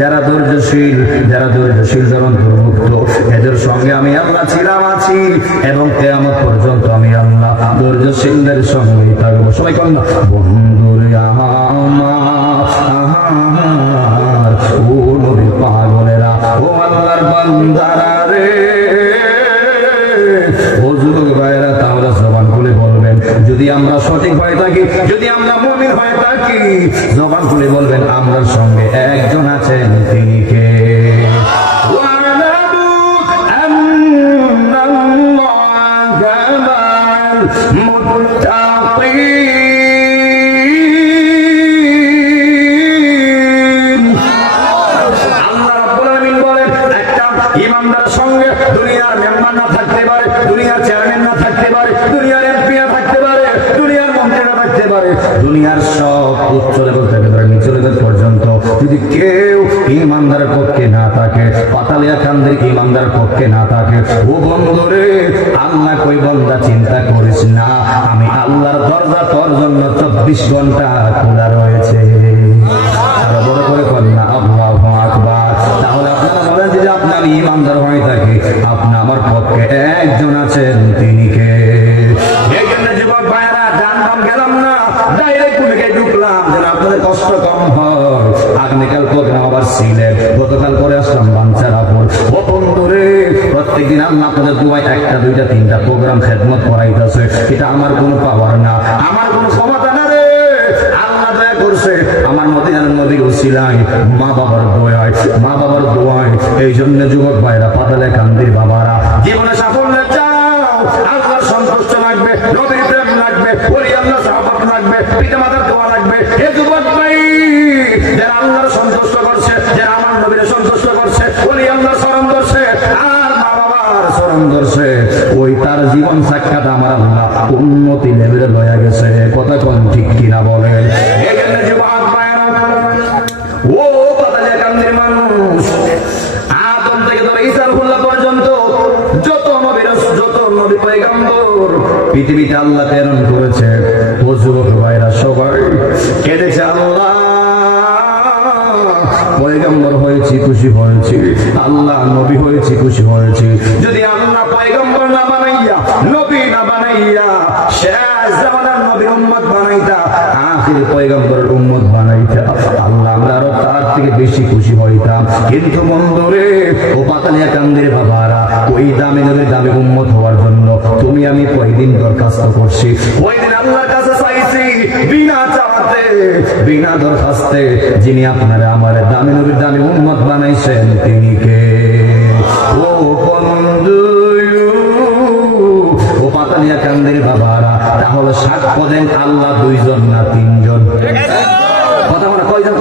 যারা ধৈর্যশীল জনন্তর্ভুক্ত এদের সঙ্গে আমি আল্লাহ ছিলাম আছি এবং কিয়ামত পর্যন্ত আমি আল্লাহ ধৈর্যশীলদের সঙ্গেই থাকবো। সবাই কোন বন্ধুরে আমার ও নবী পাগলেরা ও আল্লাহর বান্দারা রে ও যুবক ভাইরা, তাহলে জবান খুলে বলবেন, যদি আমরা সঠিক হয়ে থাকি, যদি আমরা মুমিন হয়ে থাকি, জবান খুলে বলবেন আমরার সঙ্গে একজন আছেন, তিনি কে? ইমানদারের সঙ্গে দুনিয়ার মেম্বার না থাকতে পারে, দুনিয়ার চেয়ারম্যান না থাকতে পারে, দুনিয়ার এমপি না থাকতে পারে, দুনিয়ার মন্ত্রী না থাকতে পারে, দুনিয়ার সব উচ্চ লেভেল থেকে ধরে নিচু লেভেল পর্যন্ত যদি কেউ ইমানদারের পক্ষে না থাকে, পাতালিয়া কান্দের ইমানদারের পক্ষে না থাকে, ও বন্ধুরে আল্লাহ কই বন্দা চিন্তা করিস না, আমি আল্লাহর দরজা তোর জন্য 24 ঘন্টা খোলা রয়েছে। আরো বড় করে কন্যা আল্লাহু আকবার। তাহলে আপনারা বলেন যে আপনার ইমানদার হয়ে থাকে, আপনি আমার পক্ষে একজন আছেন, তিনি কে? এখানে যুবক ভাইরা জানলাম গেলাম না, ডাইরেক্ট পুলিশে ঢুকলাম যেন আপনাদের কষ্ট কম হয়। আগামীকাল প্রোগ্রাম আবার সিলেট, গতকাল করে আসলাম বাঞ্ছারাপুর। ও বন্ধুরে প্রত্যেকদিন আল্লাহ আপনাদের দুয়ায় 1টা 2টা 3টা প্রোগ্রাম খেদমত করাইতেছে, এটা আমার কোনো পাওয়ার না, আমার কোনো ক্ষমতা না রে। আল্লাহ দয়া করছে আমার মদিনার নবীর উসিলায়, মা বাবার দোয়ায়। এই জন্য যুবক ভাইরা, পাতালে কান্দির বাবারা, জীবনে সাফল্য চাও, আল্লাহর সন্তুষ্ট লাগবে, নবীর প্রেম লাগবে, ওলি আল্লাহ সাহাবাত লাগবে, পিতা মাতার দোয়া লাগবে। এই যুবক ভাই যারা আল্লাহর সন্তুষ্ট করছে, যারা আমার নবীর সন্তুষ্ট করছে, ওলি আল্লাহ শরণ ধরছে আর মা বাবার শরণ ধরছে, ওই তার জীবন সাক্ষাৎ আমার আল্লাহ উন্নতি লেভেলে লয়া গেছে। কথা কোন ঠিক কিনা বলে? এখানে যুবক ভাইরা, ও পাতালে কান্দির মানুষ, আদম থেকে ধরে ঈসা আলাইহিস পর্যন্ত যত নবী পয়গম্বর পৃথিবীতে আল্লাহ প্রেরণ করেছে, ও যুবক ভাইরা সবাই কেঁদেছে, আল্লাহ পয়গম্বর হয়েছি, খুশি হয়েছি, আল্লাহ নবী হয়েছি, খুশি হয়েছি। যদি আল্লাহ পয়গম্বর না বানাইয়া, নবী না বানাইয়া, শেষ জামানার নবীর উম্মত বানাইতা, আখির পয়গম্বরের উম্মত বানাইতা, আল্লাহ আমরা আরো তার থেকে বেশি খুশি হইতাম। কিন্তু বন্ধুরে ও পাতালিয়া কান্দের বাবারা, ওই দামে নবীর দামে উম্মত হওয়ার জন্য তুমি আমি কয়দিন দরখাস্ত করছি, ওই দিন আল্লাহর কাছে চাইছি বিনা চাওয়াতে, বিনা দরখাস্তে, যিনি আপনারা আমার দামে নবীর দামে উম্মত বানাইছেন, তিনি কে? ও বন্ধু, ও পাতালিয়া কান্দের বাবারা, তাহলে সাক্ষ্য দেন আল্লাহ 2 জন না 3 জন? কথা বলে কয়জন?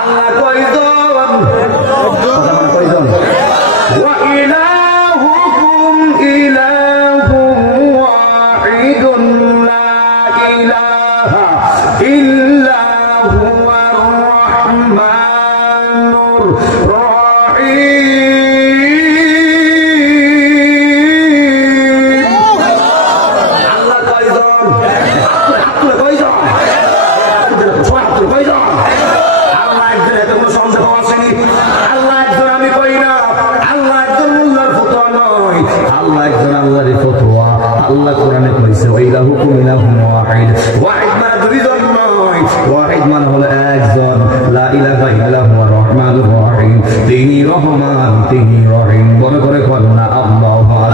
আল্লাহ কয়জন? কথা বলে কয়জন? ওয়া ইলাহুকুম ইলাহুম ওয়াহিদুন লা ইলাহা ইল্লা হুয়ার রাহমানুর রহিম। আল্লাহ কয়জন? আল্লাহ একজন, এত কোনো সন্দেহ আসেনি। আল্লাহ একজন, আমি কই না। আল্লাহ একজন আল্লাহর ফতোয়া নয়, আল্লাহ একজন আল্লাহর ফতোয়া। আল্লাহ কোরআনে কইছে ওয়াইলাহুকুম ইলাহুম ওয়াহিদ। ওয়াহিদ মানে 2 জন নয়, ওয়াহিদ মানে হলো একজন। লা ইলাহা ইল্লা হুয়ার রহমানুর রহিম, তিনি রহমান, তিনি রহিম। বড় করে কন্যা আল্লাহু আকবার।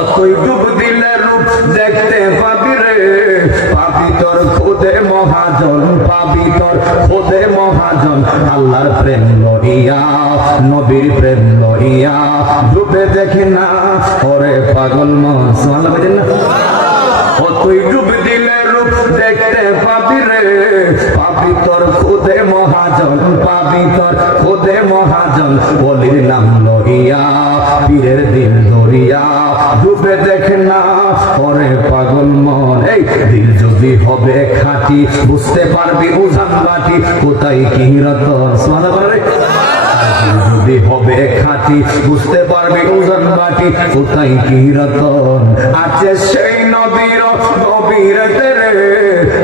অতই ডুব দিলে রূপ দেখতে পাবি রে, পাবি তোর খোদে মহাজন, পাবি তোর খোদে মহাজন। আল্লাহর প্রেম লইয়া, নবীর প্রেম লইয়া, ডুবে দেখি না ওরে পাগল মন। সুবহানাল্লাহ বলেন না? অতই ডুব দিলে রূপ দেখতে পাবি রে, পাবি তোর খোদে মহাজন, পাবি তোর খোদে মহাজন। বলির নাম লইয়া, পীরের দিল দরিয়া, ডুবে দেখে না ওরে পাগল মন। এই দিল যদি হবে খাঁটি, বুঝতে পারবি উজান বাটি কোথায় কি রতন। সুবহানাল্লাহ। যদি হবে খাঁটি বুঝতে পারবে ওজন বাটি কোথায় কি রতন আছে সেই নদীর গভীরতে রে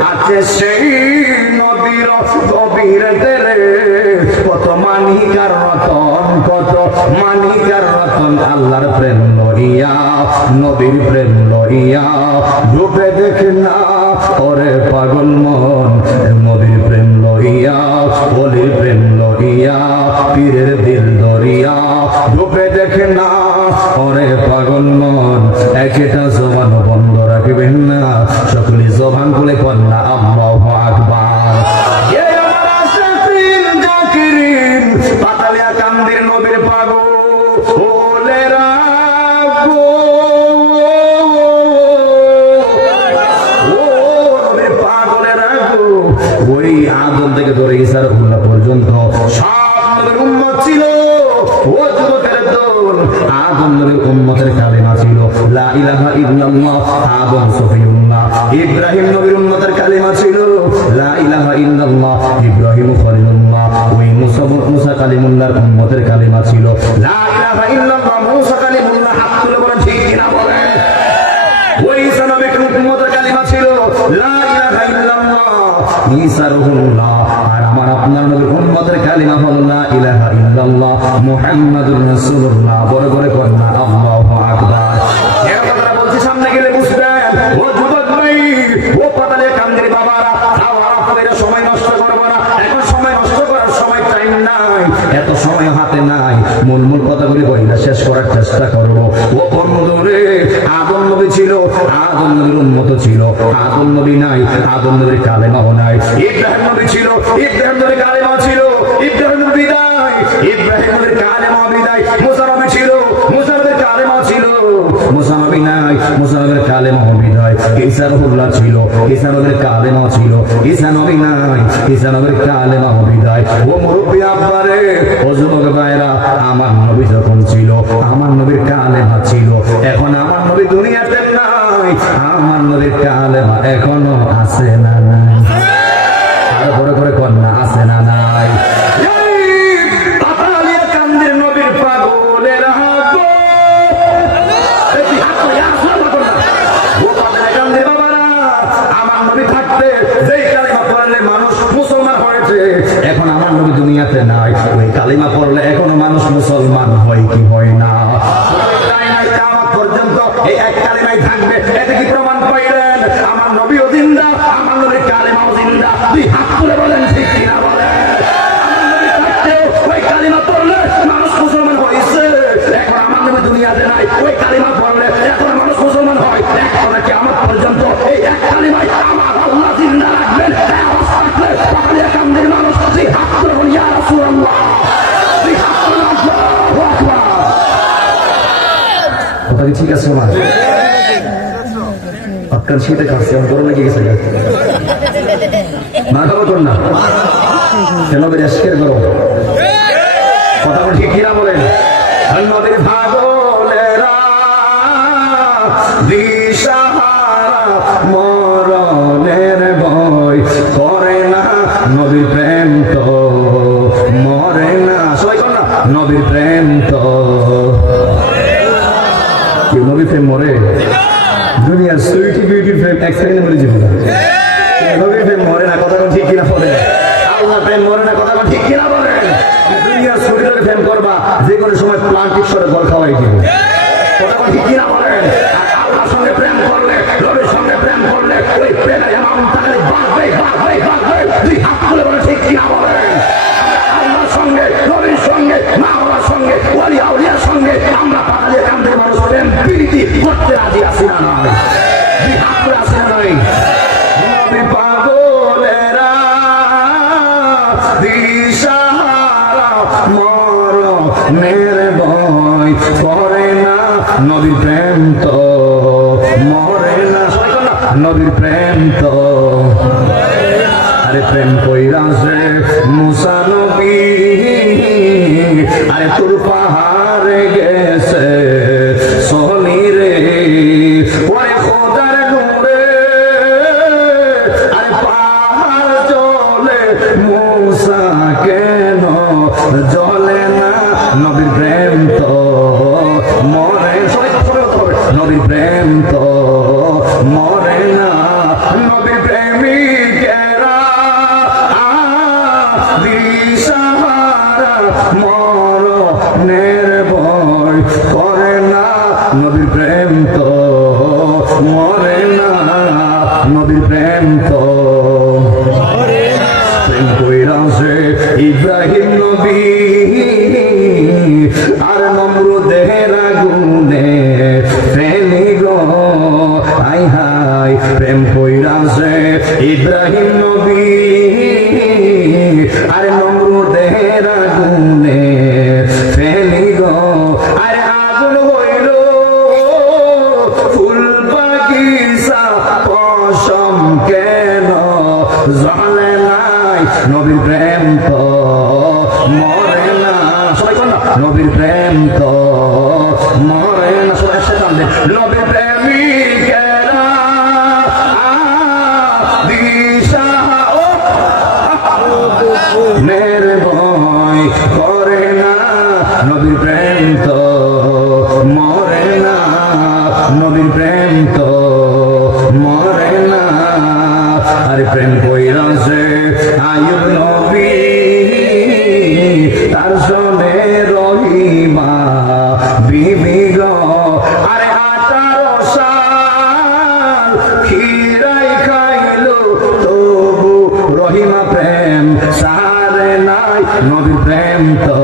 আছে সেই নদীর গভীরতে রে কত মানিকার রতন কত মানিকার রতন আল্লাহর প্রেম লইয়া নবীর প্রেম লইয়া ডুবে দেখে না ওরে পাগল মন নবীর প্রেম লইয়া ওলির প্রেম লইয়া পীরের দিল দরিয়া ডুবে দেখে না ওরে পাগল মন একটা জবান বন্ধ রাখবেন না সকলে জবান খুলে কন্যা আল্লাহু আকবার পাতালিয়া কান্দির নবীর পাগল ওলেরা ওই আদম থেকে ধরে ঈসার উম্মত পর্যন্ত সব নবীর উম্মত ছিল ও যুবকের দল আদম নবীর উম্মতের কালেমা ছিল লা ইলাহা ইল্লাল্লাহ আদম সফিউল্লাহ ইব্রাহিম নবীর উম্মতের কালেমা ছিল লা ইলাহা ইল্লাল্লাহ ইব্রাহিম খলিলুল্লাহ ওই মুসা কালিমুল্লাহর উম্মতের কালেমা ছিল লা ইলাহা ইল্লাল্লাহ মুসা কালিমুল্লাহ হাত তুলে বলেন ঠিক কিনা বলেন ওই ঈসা নবীর উম্মতের কালেমা ছিল লা ইলাহা ইল্লাল্লাহ ঈসা রূহুল্লাহ আর আমার আপনার নবীর উম্মতের কালিমা হলো লা ইলাহা ইল্লাল্লাহ মুহাম্মাদুর রাসূলুল্লাহ বড় করে কন্যা আল্লাহু আকবার এর কথা বলছি সামনে গেলে বুঝবেন ও যুবক ভাই ও পাতালে কান্দির বাবারা খাওয়া কইরা সময় নষ্ট করব না এখন সময় নষ্ট করার সময় টাইম নাই এত সময় হাতে নাই মূল কথাগুলি কইরা শেষ করার চেষ্টা করব ও বন্ধুরে আদম নবী ছিল আদম নবীর উম্মত ছিল আদম নবী নাই আদম নবীর কালেমাও নাই ইব্রাহিম নবী ছিল ইব্রাহিম নবীর কালেমা ছিল ইব্রাহিম নবী বিদায় ইব্রাহিম নবীর কালেমা বিদায় মুসা নবী ছিল মুসা নবীর কালেমা ছিল মুসা নবী নাই মুসা নবীর কালেমা বিদায় ঈসা রূহুল্লাহ ছিল ঈসা নবীর কালেমা ছিল ঈসা নবী নাই ঈসা নবীর কালেমা বিদায় ও মুরব্বি আব্বারে ও যুবক ভাইরা আমার নবী যখন ছিল আমার নবীর কালেমা ছিল এখন আমার নবী দুনিয়াতে নাই আমার নবীর কালেমা এখনো আছে না নাই আর বড় করে কন্যা আছে না নাই পাতালিয়া কান্দির নবীর পাগলেরা আমার নবী থাকতে যেই কালেমা পড়লে মানুষ মুসলমান হয়েছে এখন আমার নবী দুনিয়াতে নাই ওই কালেমা পড়লে এখনো মানুষ মুসলমান হয় কি হয় না পর্যন্ত এই এক কালেমাই থাকবে এতে কি প্রমাণ পাইলেন আমার নবীও জিন্দা আমার নবীর কালেমাও জিন্দা দুই হাত তুলে বলেন ঠিক কিনা বলেন আমার নবী থাকতেও ওই কালেমা পড়লে মানুষ মুসলমান হয়েছে এখন আমার নবী দুনিয়াতে নাই ওই কালেমা পড়লে এখন মানুষ মুসলমান হয় এখন কিয়ামত পর্যন্ত এই এক কালেমাই আমার আল্লাহ জিন্দা রাখবেন পাতালিয়া কান্দির মানুষ দুই হাত তুলে বলেন ইয়া রাসূলুল্লাহ দুই হাত তুলে আল্লাহু আকবার কথা কি ঠিক আছে আমার আপনার শীতে কাছে আমার গরম লেগে গেছে না খাবো তোর না কেন আজকের গরম কথা ঠিক কিনা বলেন নদীর ভাগলেরা দিশাহারা মরণের ভয় করে না নদীর প্রেম তো মরে না সবাই কর না নদীর প্রেম তো নবী প্রেম মরে দুনিয়ার সুইটি বিউটি প্রেম এক সেকেন্ডে মরে যাবে না নবী প্রেম মরে না কথা ঠিক কিনা বলে আল্লাহ প্রেম মরে না কথা ঠিক কিনা বলে দুনিয়ার সুইটির প্রেম করবা যে কোনো সময় প্লান্টিক সরে জল খাওয়াই দিবে কথা ঠিক কিনা বলেন আল্লাহর সঙ্গে প্রেম করলে নবীর সঙ্গে প্রেম করলে ওই প্রেমের অ্যামাউন্ট তাহলে বাড়বে দুই হাত তুলে বলে ঠিক কিনা বলেন আল্লাহর সঙ্গে নবীর সঙ্গে মাওলার সঙ্গে ওলি আউলিয়ার সঙ্গে আমরা পাতালিয়া কান্দির মানুষ প্রেম প্রীতি করতে রাজি আছি না নয় দুই হাত তুলে আছি না নয় নবী পাগলেরা দিশাহারা মরণের ভয় করে না নবীর প্রেম তো মরে না নবীর প্রেম তো আরে প্রেম কইরাছে মুসা নবী আরে তোর পাহাড়ে গেছে সোনি রে ওরে খোদার নূরে আরে পাহাড় জ্বলে মুসা কেন জ্বলে না প্রেম তো প্রেম কইরাছে ইব্রাহিম নবী আর নমরুদের আগুনে ফেলি গো হাই হাই প্রেম কইরাছে ইব্রাহিম নবী আর নমরুদের আগুনে ফেলি গো আর আগুন হইল ফুল বাগিচা পশম কেন জ্বলে নাই নবীর প্রেম তো মরে না সবাই কোন নবীর প্রেম তো মরে না সবাই একসাথে টানবে নবীর প্রেমিকেরা দিশা মেরে ভয় করে না নবীর প্রেম তো মরে না নবীর প্রেম তো মরে না আর প্রেম কইরাছে আয়ুব নবী তার সনে রহিমা বিবি গো আরে 18 সাল খিরাই খাইলো তবু রহিমা প্রেম সারে নাই নবীর প্রেম তো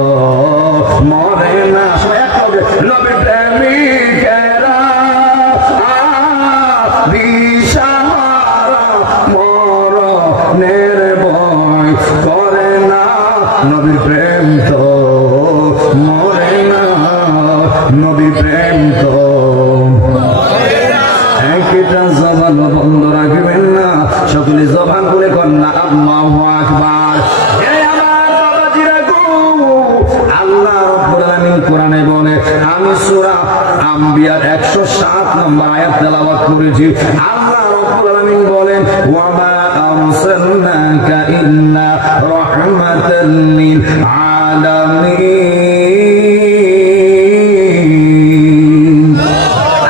মরে না নবীর প্রেমিকেরা দিশাহারা মরণের ভয় করে না নবীর প্রেম তো মরে না নবীর প্রেম তো একটা জবান বন্ধ রাখবেন না সকলে জবান করে কন্যা আল্লাহু আকবার আল্লাহ রাব্বুল আলামিন কোরআনে বলে আমি সূরা আম্বিয়ার 107 নম্বর আয়াত তেলাওয়াত করেছি আল্লাহ রাব্বুল আলামিন বলেন ওয়া মা আরসালনাকা ইল্লা রাহমাতাল লিল আলামিন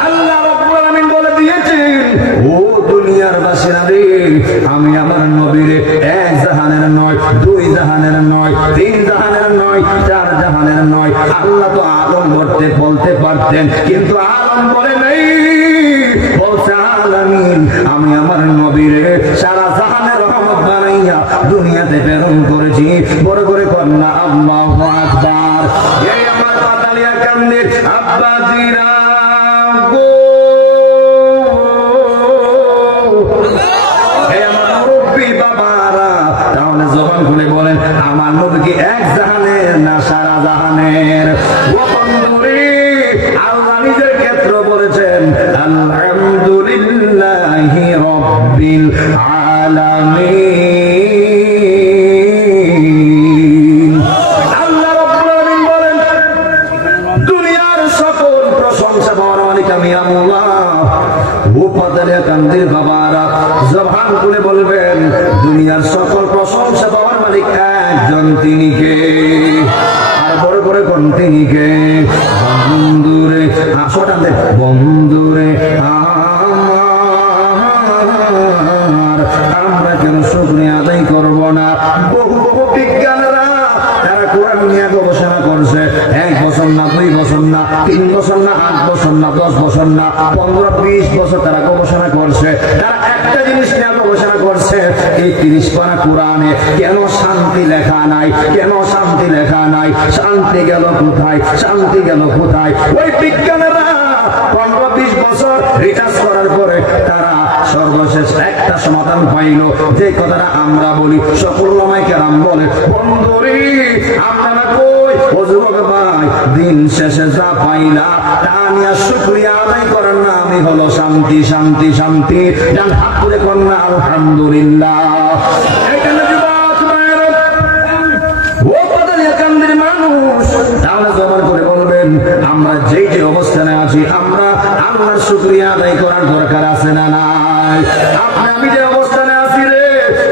আল্লাহ রাব্বুল আলামিন বলে দিয়েছেন ও দুনিয়ার বাসিন্দা রে আমি আমার নবীরে এক জাহানের নয় দুই জাহানের নয় তিন জাহানের নয় চার জাহানের নয় আল্লাহ তো আলম বলতে পারতেন কিন্তু আলম বলে নাই বলছে আলামিন আমি আমার নবীরে সারা জাহানের রহমত বানাইয়া দুনিয়াতে প্রেরণ করেছি বড় করে কন্যা আল্লাহু আকবার এই আমার পাতালিয়া কান্দের আব্বাজিরা গো তাহলে জবান খুলে বলেন আমার নবীকে এক জাহানের না সারা জাহানের ও বন্ধুরে আল্লাহ নিজের ক্ষেত্র বলেছেন আলহামদুলিল্লাহি রাব্বিল আলামিন আল্লাহ রাব্বুল আলামিন বলেন দুনিয়ার সকল প্রশংসা বড় মালিক আমি আল্লাহ ও পাতালিয়া কান্দের বাবারা জবান খুলে বলবেন দুনিয়ার সকল প্রশংসা পাওয়ার মালিক একজন তিনি কে আর বড় করে কোন তিনি কে বন্ধুরে আসলে বন্ধুরে আমরা কেন শুকরিয়া আদায় করবো না বহু বহু বিজ্ঞানীরা তারা কোরআন নিয়ে গবেষণা করছে 1 বছর না 2 বছর না 3 বছর না 8 বছর না 10 বছর না 15-20 বছর তারা গবেষণা করছে তারা একটা জিনিস নিয়ে গবেষণা করছে এই 30 পারা কোরআনে কেন শান্তি লেখা নাই কেন শান্তি লেখা নাই শান্তি গেল কোথায় শান্তি গেল কোথায় ওই বিজ্ঞানীরা 15-20 বছর রিসার্চ করার পরে তারা সর্বশেষ একটা সমাধান পাইল যে কথাটা আমরা বলি সকল ওলামায়ে কেরাম বলে বন্ধুরে আপনারা কই ও যুবক ভাই দিন শেষে যা পাইলা তা নিয়ে শুকরিয়া আদায় করার নামই হলো শান্তি শান্তি শান্তি ডান হাত তুলে কন্যা আলহামদুলিল্লাহ এখানে যুবক ভাইরা ও পাতালিয়া কান্দের মানুষ তাহলে জবান করে বলবেন আমরা যেই যে অবস্থানে আছি আমরা আল্লাহর শুকরিয়া আদায় করার দরকার আছে না নাই আপনি আমি যে অবস্থানে আছি রে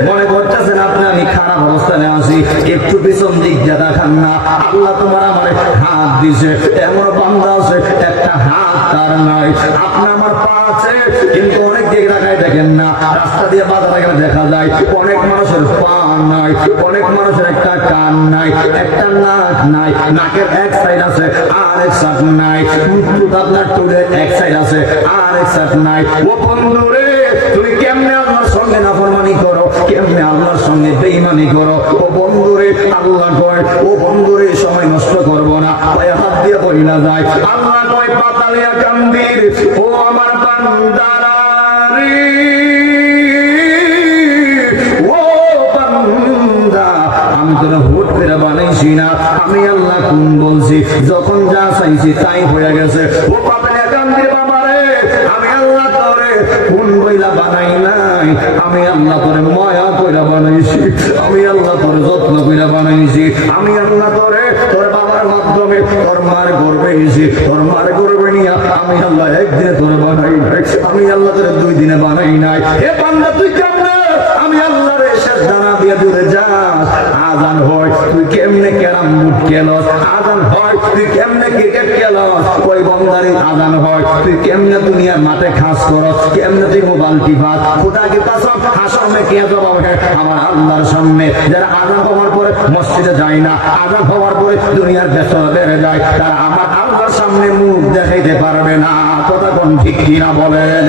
মনে করতেছেন আপনি আমি খারাপ অবস্থানে আছি একটু পিছন দিক যা দেখান না আল্লাহ তোমার আমার হাত দিছে এমন বান্দা আছে একটা হাত তার নাই আপনি আমার পা আছে কিন্তু অনেক দিক রাখায় দেখেন না রাস্তা দিয়ে বাজারে গেলে দেখা যায় অনেক মানুষের পা নাই অনেক মানুষের একটা কান নাই একটা নাক নাই নাকের এক সাইড আছে আর এক সাইড নাই আপনার টুলের এক সাইড আছে আর এক সাইড নাই ও বন্ধুরে তুমি কেমনে আল্লাহর সঙ্গে নাফরমানি করো, কেমনে আল্লাহর সঙ্গে বেঈমানি করো। ও বন্ধুরে আল্লাহ কয়, ও বন্ধুরে সময় নষ্ট করবো না, পায়ে হাত দিয়ে বইলা যায়। আল্লাহ কয় পাতালিয়া কান্দির ও আমার বান্দারা রে, ও বান্দা আমি তোরা হুট করে বানাইছি না, আমি আল্লাহ কোন বলছি, যখন যা চাইছি তাই হয়ে গেছে। ও পাতালিয়া কান্দির বাবা রে, আমি আল্লাহ তোরে কোন বইলা বানাই নাই, আমি আল্লাহ তোরে মায়া কইরা বানাইছি, আমি আল্লাহ তোরে যত্ন কইরা বানাইছি, আমি আল্লাহ তোরে তোর বাবার মাধ্যমে তোর মার গর্বে এসে তোর মার গর্বে নিয়ে আমি আল্লাহ একদিনে তোর বানাই নাই, আমি আল্লাহ তোরে 2 দিনে বানাই নাই। হে বান্দা তুই কেমনে আমি আল্লাহর শেষ দানা দিয়ে দূরে যাস, আজান হয় তুই কেমনে ক্যারাম বুট খেলস, আজান হয় তুই কেমনে ক্রিকেট খেলস, ওই বন্দারে আজান হয় তুই কেমনে দুনিয়ার মাঠে খাস করস, কেমনে তুই মোবাইল টিপাস, খোদা কি কসম হাসর মে কে জবাব है আমার আল্লাহর সামনে। যারা আজান হওয়ার পরে মসজিদে যায় না, আজান হওয়ার পরে দুনিয়ার ব্যস্ততা বেড়ে যায়, তারা আমার আল্লাহর সামনে মুখ দেখাইতে পারবে না। কথা কোন ঠিক কিনা বলেন?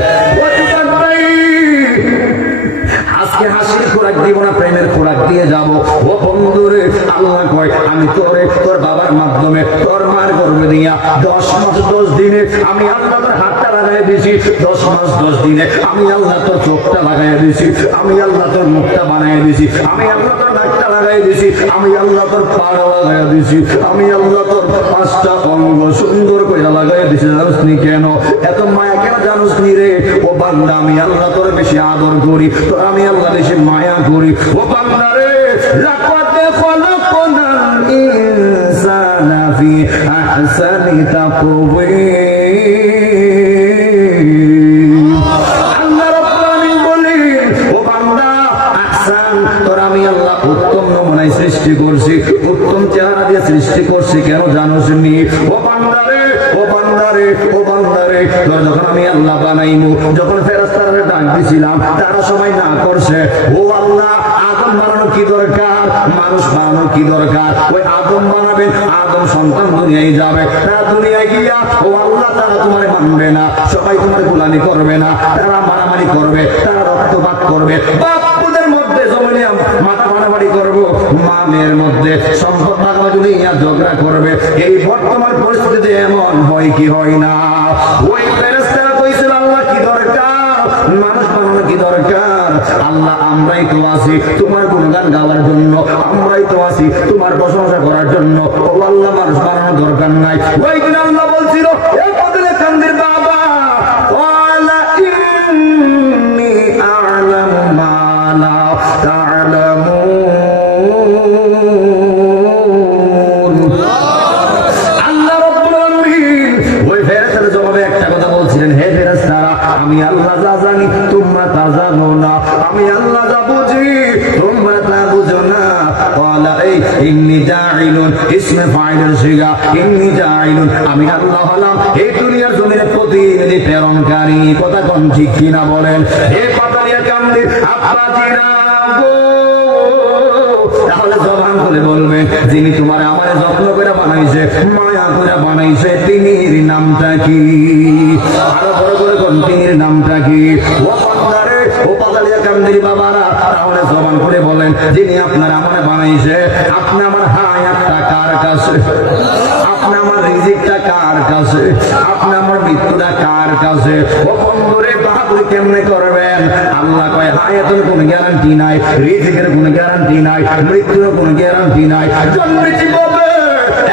আজকে হাসির খোরাক দিব না, প্রেমের খোরাক দিয়ে যাবো। ও বন্ধুরে আল্লাহ কয় আমি তোরে তোর বাবার মাধ্যমে তোর মার গর্ভে দিয়া 10 মাস 10 দিনে আমি আল্লাহ তোর হাতটা লাগাই দিছি, 10 মাস 10 দিনে আমি আল্লাহ তোর চোখটা লাগাই দিছি, আমি আল্লাহ তোর মুখটা বানাই দিছি, আমি আল্লাহ তোর নাকটা লাগাই দিছি, আমি আল্লাহ তোর পাড়া লাগাই দিছি, আমি আল্লাহ তোর 5টা অঙ্গ সুন্দর করে লাগাই দিছি। জানোস নি কেন এত মায়া কেন জানোস নি রে? ও বান্দা আমি আল্লাহ তোর বেশি আদর করি, তোর আমি আল্লাহ বেশি মায়া করি। ও বান্দা রে লাকাদ খালাকনাল ইনসানা ফি আহসানি তাকওয়ীম। আল্লাহ রাব্বুল আলামিন বলে ও বান্দা আহসান তোর আমি আল্লাহ উত্তম নমুনায় সৃষ্টি করছি, উত্তম চেহারা দিয়ে সৃষ্টি করছি। কেন জানোস নি? ও বান্দা রে, ও বান্দা রে, ও বান্দা রে তোর যখন আমি আল্লাহ বানাইমু, যখন ফেরেশতারা ডাক দিছিলাম তারা সবাই না করছে। ও আল্লাহ আদম বানানো কি দরকার, মানুষ বানানো কি দরকার? ওই আদম বানাবেন, আদম সন্তান দুনিয়ায় যাবে, তারা দুনিয়ায় গিয়া ও আল্লাহ তারা তোমার মানবে না, সবাই তোমার গোলামি করবে না, তারা মারামারি করবে, তারা রক্তপাত করবে, বাপুদের মধ্যে জমিনে মাথা মারামারি করবো, মা মেয়ের মধ্যে সম্পদ টাকা দুনিয়া ঝগড়া করবে। এই বর্তমান পরিস্থিতিতে এমন হয় কি হয় না? ওই ফেরেশতারা কইছিল আল্লাহ কি দরকার, মানুষ বানানো কি দরকার? আল্লাহ আমরাই তো আছি তোমার গুণগান গাওয়ার জন্য, আমরাই তো আছি তোমার প্রশংসা করার জন্য। ও আল্লাহ মানুষ বানানোর দরকার নাই। ওই দিন আল্লাহ বলছিল এই বদলে কান্দির বাবা ওয়ালা ইন্নী আ'লামু মা লা তা'লামুন। আল্লাহ রাব্বুল আলামিন ওই ফেরেশতার জবাবে একটা কথা বলছিলেন, হে ফেরেশতারা আমি আল্লাহ যা জানি তোমরা তা জানো না, আমি আল্লাহ যা বুঝি তোমরা তা বুঝো না। ওয়ালা ইন্নী জাইলুন ইসমে ফাইলের সিগা, ইন্নী জাইলুন আমি আল্লাহ হলাম এই দুনিয়ার জমিনে প্রতিনিধি প্রেরণকারী। কথা কোন ঠিক কিনা বলেন? এই পাতালিয়া কান্দির আব্বাজিরা গো, তাহলে জবান করে বলবেন যিনি তোমার আমার যত্ন করে বানাইছে, মায়া করে বানাইছে, তিনির নামটা কি? আরো বড় করে কোন তিনির নামটা কি? ও বান্দারে, ও পাতালিয়া কান্দির বাবারা, তাহলে জবান করে বলেন যিনি আপনার আমার বানাইছে, আপনি আমার হায়াতটা কার কাছে, আপনি আমার রিজিকটা কার কাছে, আপনি আমার মৃত্যুটা কার কাছে? ও বন্ধুরে বাহাদুরি কেমনে করবেন? আল্লাহ কয় হায়াতের কোনো গ্যারান্টি নাই, রিজিকের কোনো গ্যারান্টি নাই, মৃত্যুর কোনো গ্যারান্টি নাই। জন্মেছি কবে,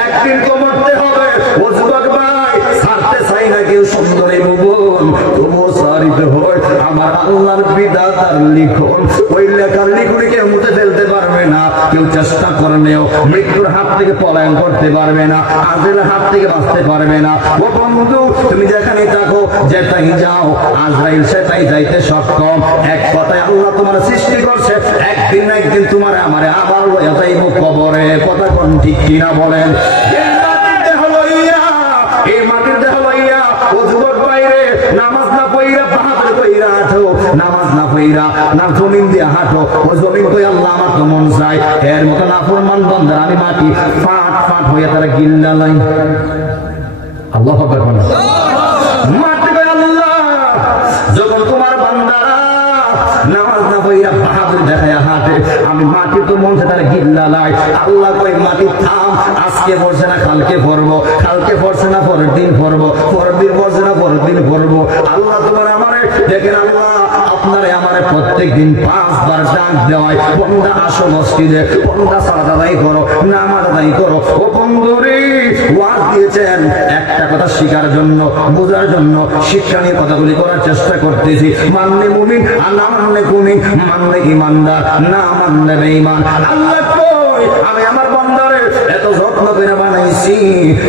একদিন তো মরতে হবে। ও যুবক ভাই ছাড়তে চাই না কেউ সুন্দরী ভুবন, তবুও সারিতে হয় আমার আল্লাহর বিধাতার লিখন। ওই লেখার লিখনি কেউ মুছে ফেলতে পারবে না, কেউ চেষ্টা করলেও মৃত্যুর হাত থেকে পলায়ন করতে পারবে না, আজরাইলের হাত থেকে বাঁচতে পারবে না। ও বন্ধু তুমি যেখানে থাকো, যেটাই যাও, আজরাইল সেটাই যাইতে সক্ষম। এক কথায় আল্লাহ তোমার সৃষ্টি করছে, একদিন না একদিন তোমার আমারে আবার লইয়া যাইব কবরে। কথা কোন ঠিক কিনা বলেন? এই মাটির দেহ লইয়া ও যুবক বাইরে নামাজ না পইরা বাহাদুর কইরা হাঁটো, নামাজ না পইরা না জমিন দিয়ে হাঁটো। ও জমিন কই আল্লাহ আমার তো মন চাই এর মতো নাফরমান বান্দার আমি মাটি ফাট ফাট হইয়া তারা গিল্লা লাই। আল্লাহু আকবার। মাটি কই আল্লাহ যখন তোমার বান্দারা মাটি তো মন তার গিল্লা লাই। আল্লাহ কই মাটি থাম, আজকে পড়ছে না কালকে পড়বো, কালকে পড়ছে না পরের দিন পড়বো, পরের দিন পড়ছে না পরের দিন পড়বো। আল্লাহ তোমার আমারে দেখেন, আল্লাহ আপনারে আমারে প্রত্যেক দিন 5 বার ডাক দেওয়ায়, বন্দা আসো মসজিদে, বন্দা সালাত আদায় করো, নামাজ আদায় করো। ও বন্ধুরে ওয়াজ দিয়েছেন একটা কথা শিখার জন্য, বোঝার জন্য, শিক্ষা নিয়ে কথাগুলি করার চেষ্টা করতেছি। মানলে মুমিন আর না মানলে কুমিন, মানলে ইমানদার না মানলে বেঈমান। আল্লাহ কই আমি আমার বান্দারে এত যত্ন করে বানাইছি,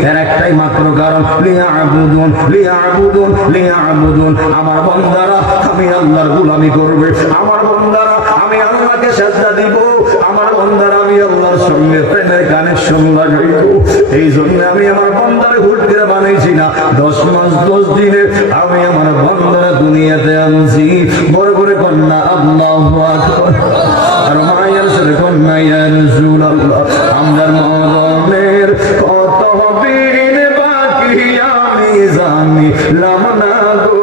এর একটাই মাত্র কারণ, লিয়াবুদুন লিয়াবুদুন লিয়াবুদুন। আমার বান্দারা আমি আল্লাহর গোলামি করবে, আমার বান্দারা আমি আল্লাহকে সাজদা দিব, আমার বান্দারা আমি আল্লাহর সঙ্গে প্রেমের কানেকশন লাগাইব। এই জন্য আমি আমার বান্দারে হুট করে বানাইছি না, 10 মাস 10 দিনে আমি আমার বান্দারা দুনিয়াতে আনছি। বড় করে কন্যা আল্লাহু আকবার, আর মায়ের সাথে কন্যা ইয়া রাসূলুল্লাহ। আমার মরণের কত দিন বাকি আমি জানিলাম না গো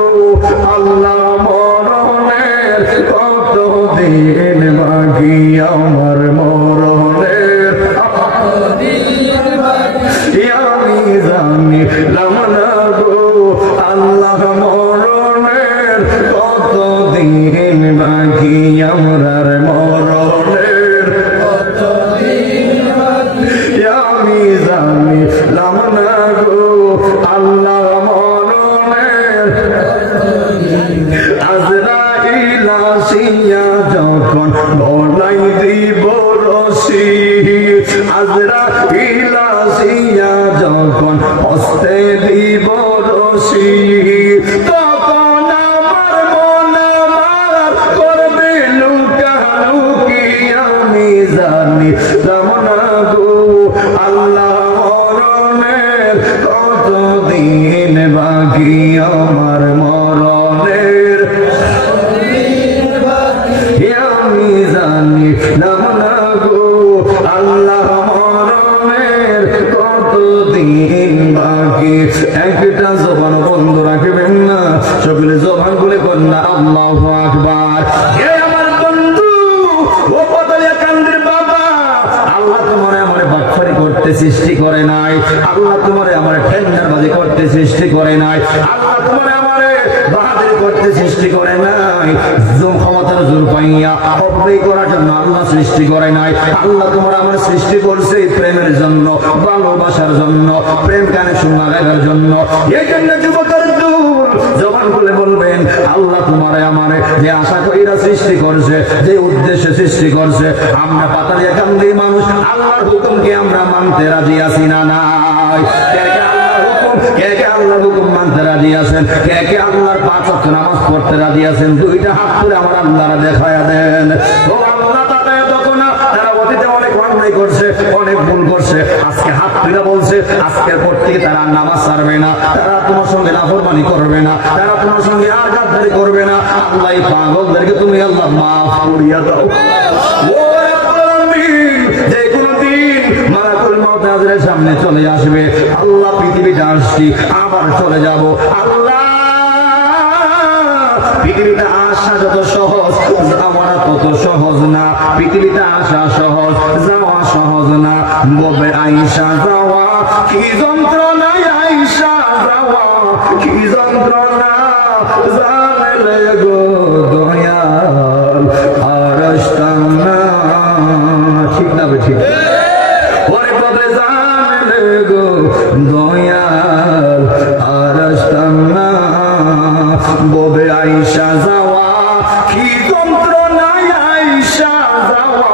আল্লাহ, মরণের কত দিন বাকি আমার মরণের আমি জানিলাম না গো আল্লাহ, মরণের কত দিন বাকি আমার মরণের কত দিন বাকি আমি জানিলাম না গো আল্লাহ, মরণের আজরাইল আসিয়া যখন বলাই দিব রশি, আজরাইল আসিয়া যখন হস্তে দিব রশি, তখন আমার মন আমার করবে লুকালুকি আমি জানিলাম না গো আল্লাহ, মরণের কত দিন বাকি আমার মরণের আমি জানিলাম না গো আল্লাহ, মরণের কত দিন বাকি। একটা জবান বন্ধ রাখবেন না, সকলে জবান খুলে কন্যা আল্লাহু আকবার। আমার বন্ধু ও পাতালিয়া কান্দির বাবা, আল্লাহ তোমারে আমার বাটফারি করতে সৃষ্টি করে নাই, আল্লাহ তোমারে আমার টেন্ডারবাজি করতে সৃষ্টি করে নাই, আল্লাহ তোমারে আমারে বাহাদুরি করতে সৃষ্টি করে নাই, ক্ষমতার জোর পাইয়া অপব্যয় করার জন্য আল্লাহ সৃষ্টি করে নাই। আল্লাহ তোমার আমার সৃষ্টি করছে প্রেমের জন্য, ভালোবাসার জন্য, প্রেম কানেকশন লাগাবার জন্য। এই জন্য যুবকের দূর জবান খুলে বলবেন, আল্লাহ তোমারে আমারে যে আশা কইরা সৃষ্টি করছে, যে উদ্দেশ্যে সৃষ্টি করছে, আমরা পাতালিয়া কান্দি মানুষ আল্লাহর হুকুমকে আমরা মানতে রাজি আছি না নাই? কে কে আল্লাহর হুকুম মানতে রাজি আছেন? কে কে আল্লাহর 5 ওয়াক্ত নামাজ পড়তে রাজি আছেন? 2টা হাত তুলে আমার আল্লাহরা দেখায়া দেন। ও আল্লাহ, তারা অতীতে অনেক অন্যায় করছে, অনেক ভুল করছে, আজকে হাত তুলে বলছে আজকের পর থেকে তারা নামাজ ছাড়বে না, তারা তোমার সঙ্গে নাফরমানি করবে না, তারা তোমার সঙ্গে আজাদদারি করবে না। আল্লাহ এই পাগলদেরকে তুমি আল্লাহ মাফ করিয়া দাও। ও আলামিন, যে কোনো দিন মালাকুল মউত হাজরের সামনে চলে আসবে, আল্লাহ পৃথিবীতে আসছি আবার চলে যাব, আল্লাহ পৃথিবীতে আসা যত সহজ, যাওয়া তত সহজ না। পৃথিবীতে আসা সহজ, যাওয়া সহজ না। ববে আইসা যাওয়া কি যন্ত্রণা, আইসা যাওয়া কি যন্ত্রণা, জানলে গো দয়াল আর আসতাম না। ঠিক না ঠিক? ওরে ববে জানলে গো দয়াল আর আসতাম না। ববে আইসা যাওয়া কি যন্ত্রণা, আইসা যাওয়া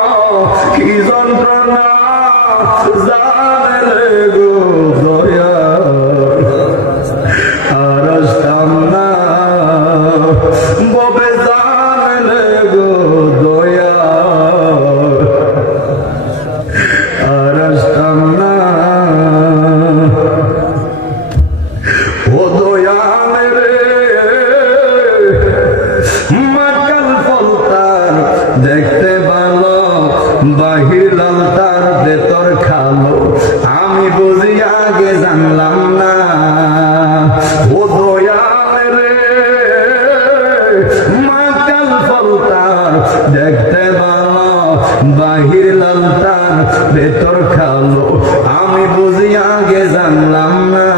কি যন্ত্রণা, জানলে গো দয়াল আর আসতাম না। ববে জানলে গো দয়াল আর আসতাম না। ও দয়াল রে, মাকাল ফলতার দেখতে ভালো, বাহির লাল তার ভেতর খালো, আমি বুঝি আগে জানলাম না। ও দয়াল রে, মাকাল ফলতার দেখতে ভালো, বাহির লাল তার ভেতর কালো, আমি বুঝি আগে জানলাম না।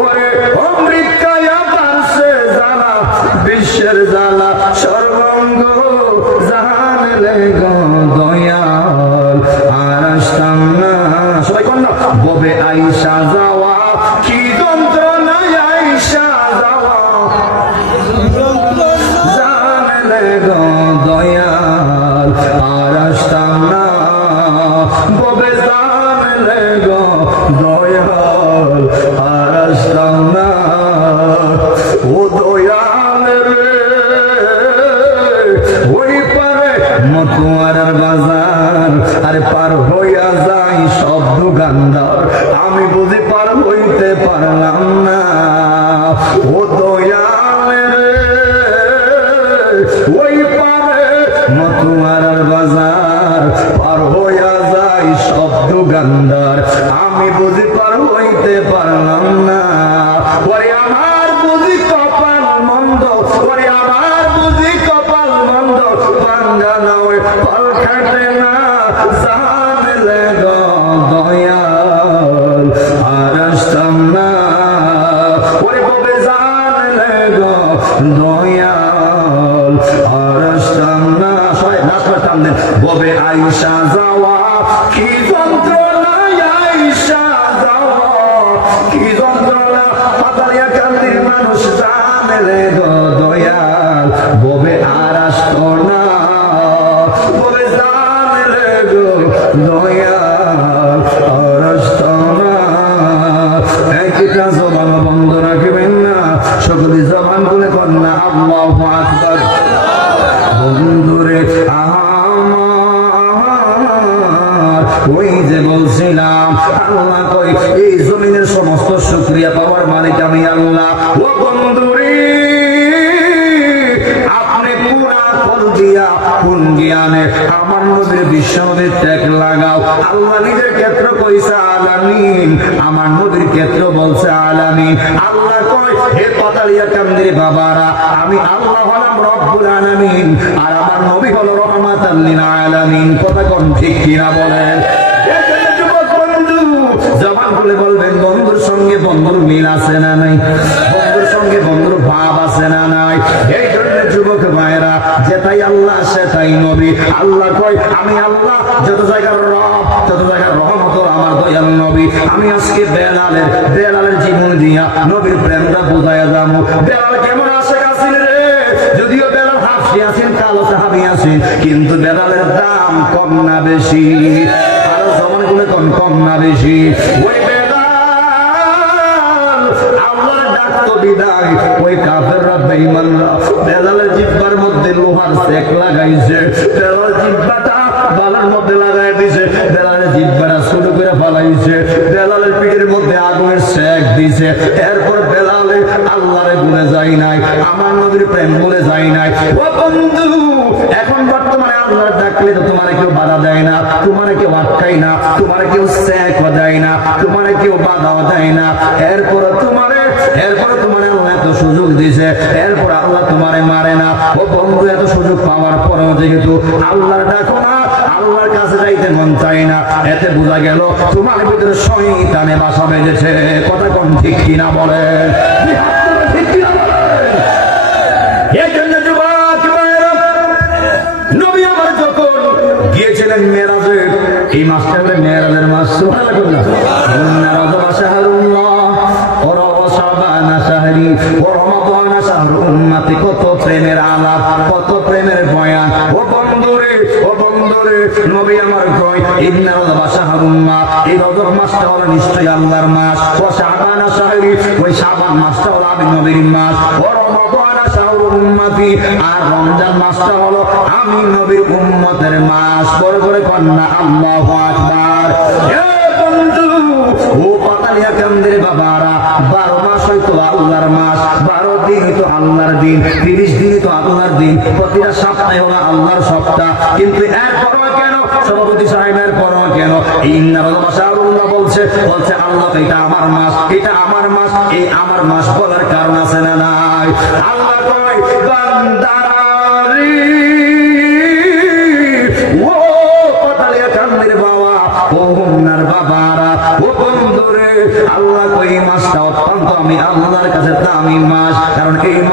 ওরে অমৃত কায়া পারছে জ্বালা, বিশ্বের জ্বালা সর্বঙ্গ জানলে গো দয়াল, আর আসতাম না। সবাই কোন না ববে আইসা যাওয়া কি যন্ত্রণা, আইসা যাওয়া জানলে গো দয়াল, আর আসতাম না। ববে জানলে গো দয়াল, আর আসতাম না। ও দয়াল রে ওই পারে মতুয়ারার বাজার, আরে পার হইয়া যাই সব দোকানদার, আমি বুঝি পার হইতে পারলাম না। ও দয়াল রে ওই পারে মতুয়ারার বাজার, পার হইয়া যাই সব দোকানদার, আমি বুঝি পার হইতে পারলাম না। ওরে আমার বুঝি কপাল মন্দ, ওরে আমার বুঝি কপাল মন্দ, পাঙ্গা নয় ফল খাটে না, জানলে গো দয়াল, আর আসতাম না। ওরে ববে জানলে গো দয়াল, আর আসতাম না। সবাই নাচ করতাম দেন। ববে আইসা যাওয়া কি যন্ত্রণা, আইসা যাওয়া কি যন্ত্রণা, পাতালিয়া কান্দির মানুষ জানলে গো দয়াল, ববে আর আসতো না। ববে জানলে গো দয়াল, আর আসতো না। একটা জবান বন্ধ রাখবেন না, সকলে জবান বলে কন্যা আল্লাহু আকবার। বন্ধুরে আমার ওই যে বলছিলাম আল্লাহ কই এই জমিনের সমস্ত শুকরিয়া পাওয়ার মালিক আমি আল্লাহ। ও বন্ধুরে আপনি পুরা কল দিয়া কোন জ্ঞানে আমার নবীর বিশ্বনবীর ত্যাগ লাগাও। আল্লাহ নিজের ক্ষেত্র কইছে আলামিন, আমার নবীর ক্ষেত্র বলছে আলামিন। আল্লাহ কয় হে পাতালিয়া কান্দির বাবারা, আমি আল্লাহ হলাম রব্বুল আলামিন, আর আমার নবী হলো রহমাতাল লিল আলামিন। কথা কোন ঠিক কিনা বলেন? জবান খুলে বলবেন বন্ধুর সঙ্গে বন্ধুর মিল আছে না নাই, বন্ধুর সঙ্গে বন্ধুর ভাব আছে না নাই। এই জন্য যুবক ভাইরা যেটাই আল্লাহ সেটাই নবী। আল্লাহ কয় আমি আল্লাহ যত জায়গার রব, যত জায়গার রহমত আমার দয়াল নবী। আমি আজকে বেলালের জীবন দিয়া নবীর প্রেমটা বুঝাইয়া যাবো। বেলাল কেমন আশেক আছেন রে, যদিও বেলাল হাফসি আছেন, কালো সাহাবী আছেন, কিন্তু বেলালের দাম কম না বেশি? আরো জমান গুলো কম না বেশি? ওই বেলাল আল্লাহর ডাক তো বিদায়, ওই কাফেররা বেঈমানরা বেলালের জিহ্বার মধ্যে লোহার সেক লাগাইছে, বেলাল জিহ্বাটা বালার মধ্যে লাগাই দিছে, বেলালের জিহ্বাটা ছোট করে ফালাইছে, বেলালের পিঠের মধ্যে আগুনের সেক দিছে। এরপর বেলালে আল্লাহরে ভুলে যায় নাই, আমার নবীর প্রেম ভুলে যায় নাই। ও বন্ধু এখন বর্তমানে আল্লাহর ডাকলে তো তোমার কেউ বাধা দেয় না, তোমার কেউ আটকায় না, তোমার কেউ সেক দেয় না, তোমার কেউ বাধাও দেয় না। এরপর তোমার আল্লাহ এত সুযোগ দিছে, এরপর আল্লাহ তোমারে মারে না। ও বন্ধু এত সুযোগ পাওয়ার পরেও যেহেতু আল্লাহর ডাকো না, আল্লাহর কাছে যাইতে মন চাই না, এতে বোঝা গেল তোমার ভিতরে শয়তানে বাসা বেঁধেছে। কথা কোন ঠিক কিনা বলেন? ঠিক কিনা বলেন? এই জন্য যুবক ভাইরা নবী আমার যখন গিয়েছিলেন মেরাজে, এই মাসটা হলো মেরাজের মাস। সুবহানাল্লাহ। মেরাজ শাহরুল্লাহ ওয়া শাবানা শাহরি ওয়া রমাদান শাহরু উম্মতি। কত প্রেমের আলাপ, কত প্রেমের বয়ান। ও বন্ধুরে নবী আমার কয় ইন্না রজব শাহরুল্লাহ, এই রজব মাসটা হলো নিশ্চয়ই আল্লাহর মাস। ওয়া শাবানা শাহরি, ওই শাবান মাসটা হলো আমি নবীর মাস। ওয়া রমাদান শাহরু উম্মতি, আর রমজান মাসটা হলো আমি নবীর উম্মতের মাস। বড় করে কন্যা আল্লাহু আকবার। ও পাতালিয়া কান্দের বাবারা, 12 মাস হয়তো আল্লাহর মাস, 12 দিন তো আল্লাহর দিন, 30 দিন তো আল্লাহর দিন, প্রতিটা সপ্তাহে হলো আল্লাহর সপ্তাহ। কিন্তু এরপরও কেন সভাপতি সাহেবের পরও কেন ইন্না রজব শাহরুল্লাহ বলছে আল্লাহ এটা আমার মাস, এটা আমার মাস। এই আমার মাস বলার কারণ আছে না নাই? আল্লাহ কয় বান্দারি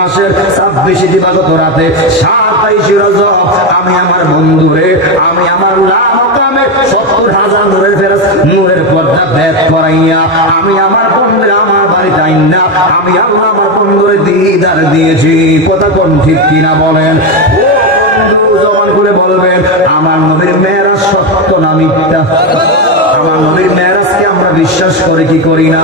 মাসের 26 দিবাগত রাতে 27 রজব আমি আমার বন্ধুরে আমি আমার লামকামে 70,000 নূরের ফেরেশতা নূরের পর্দা ভেদ করাইয়া আমি আমার বন্ধুরে আমার বাড়িতে আইনা আমি আল্লাহ আমার বন্ধুরে দিদার দিয়েছি। কথা কোন ঠিক কিনা বলেন? ও বন্ধু জবান খুলে বলবেন আমার নবীর মেরাজ সত্য না মিথ্যা? আমার নবীর মেরাজকে আমরা বিশ্বাস করি কি করি না?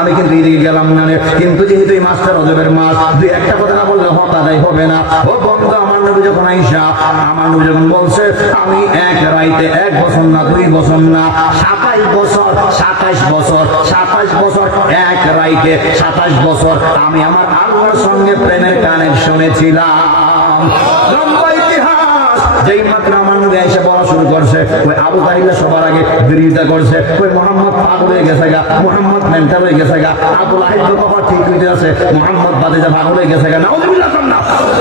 আমি কিন্তু এদিকে গেলাম না, কিন্তু যেহেতু এই মাসটা রজবের মাস, দুই একটা কথা না বললে হক আদায় হবে না। ও বন্ধু আমার নবী যখন আইসা আমার নবী যখন বলছে আমি এক রাইতে 1 বছর না 2 বছর না 27 বছর 27 বছর 27 বছর এক রাইতে 27 বছর আমি আমার আল্লাহর সঙ্গে প্রেমের কানেকশনে ছিলাম। লম্বা ইতিহাস। যেই মাত্র আমার নবী এসে বলা শুরু করছে ওই আবু তাহিল্লা সবার আগে বিরোধিতা করছে, ওই মোহাম্মদ পাগল হয়ে গেছে গা, মোহাম্মদ মেন্টাল হয়ে গেছে গা, আবুল আহিদ কথা ঠিক হইতে আছে, মোহাম্মদ বাদেজা পাগল হয়ে গেছে গা। নাউজুবিল্লাহ না,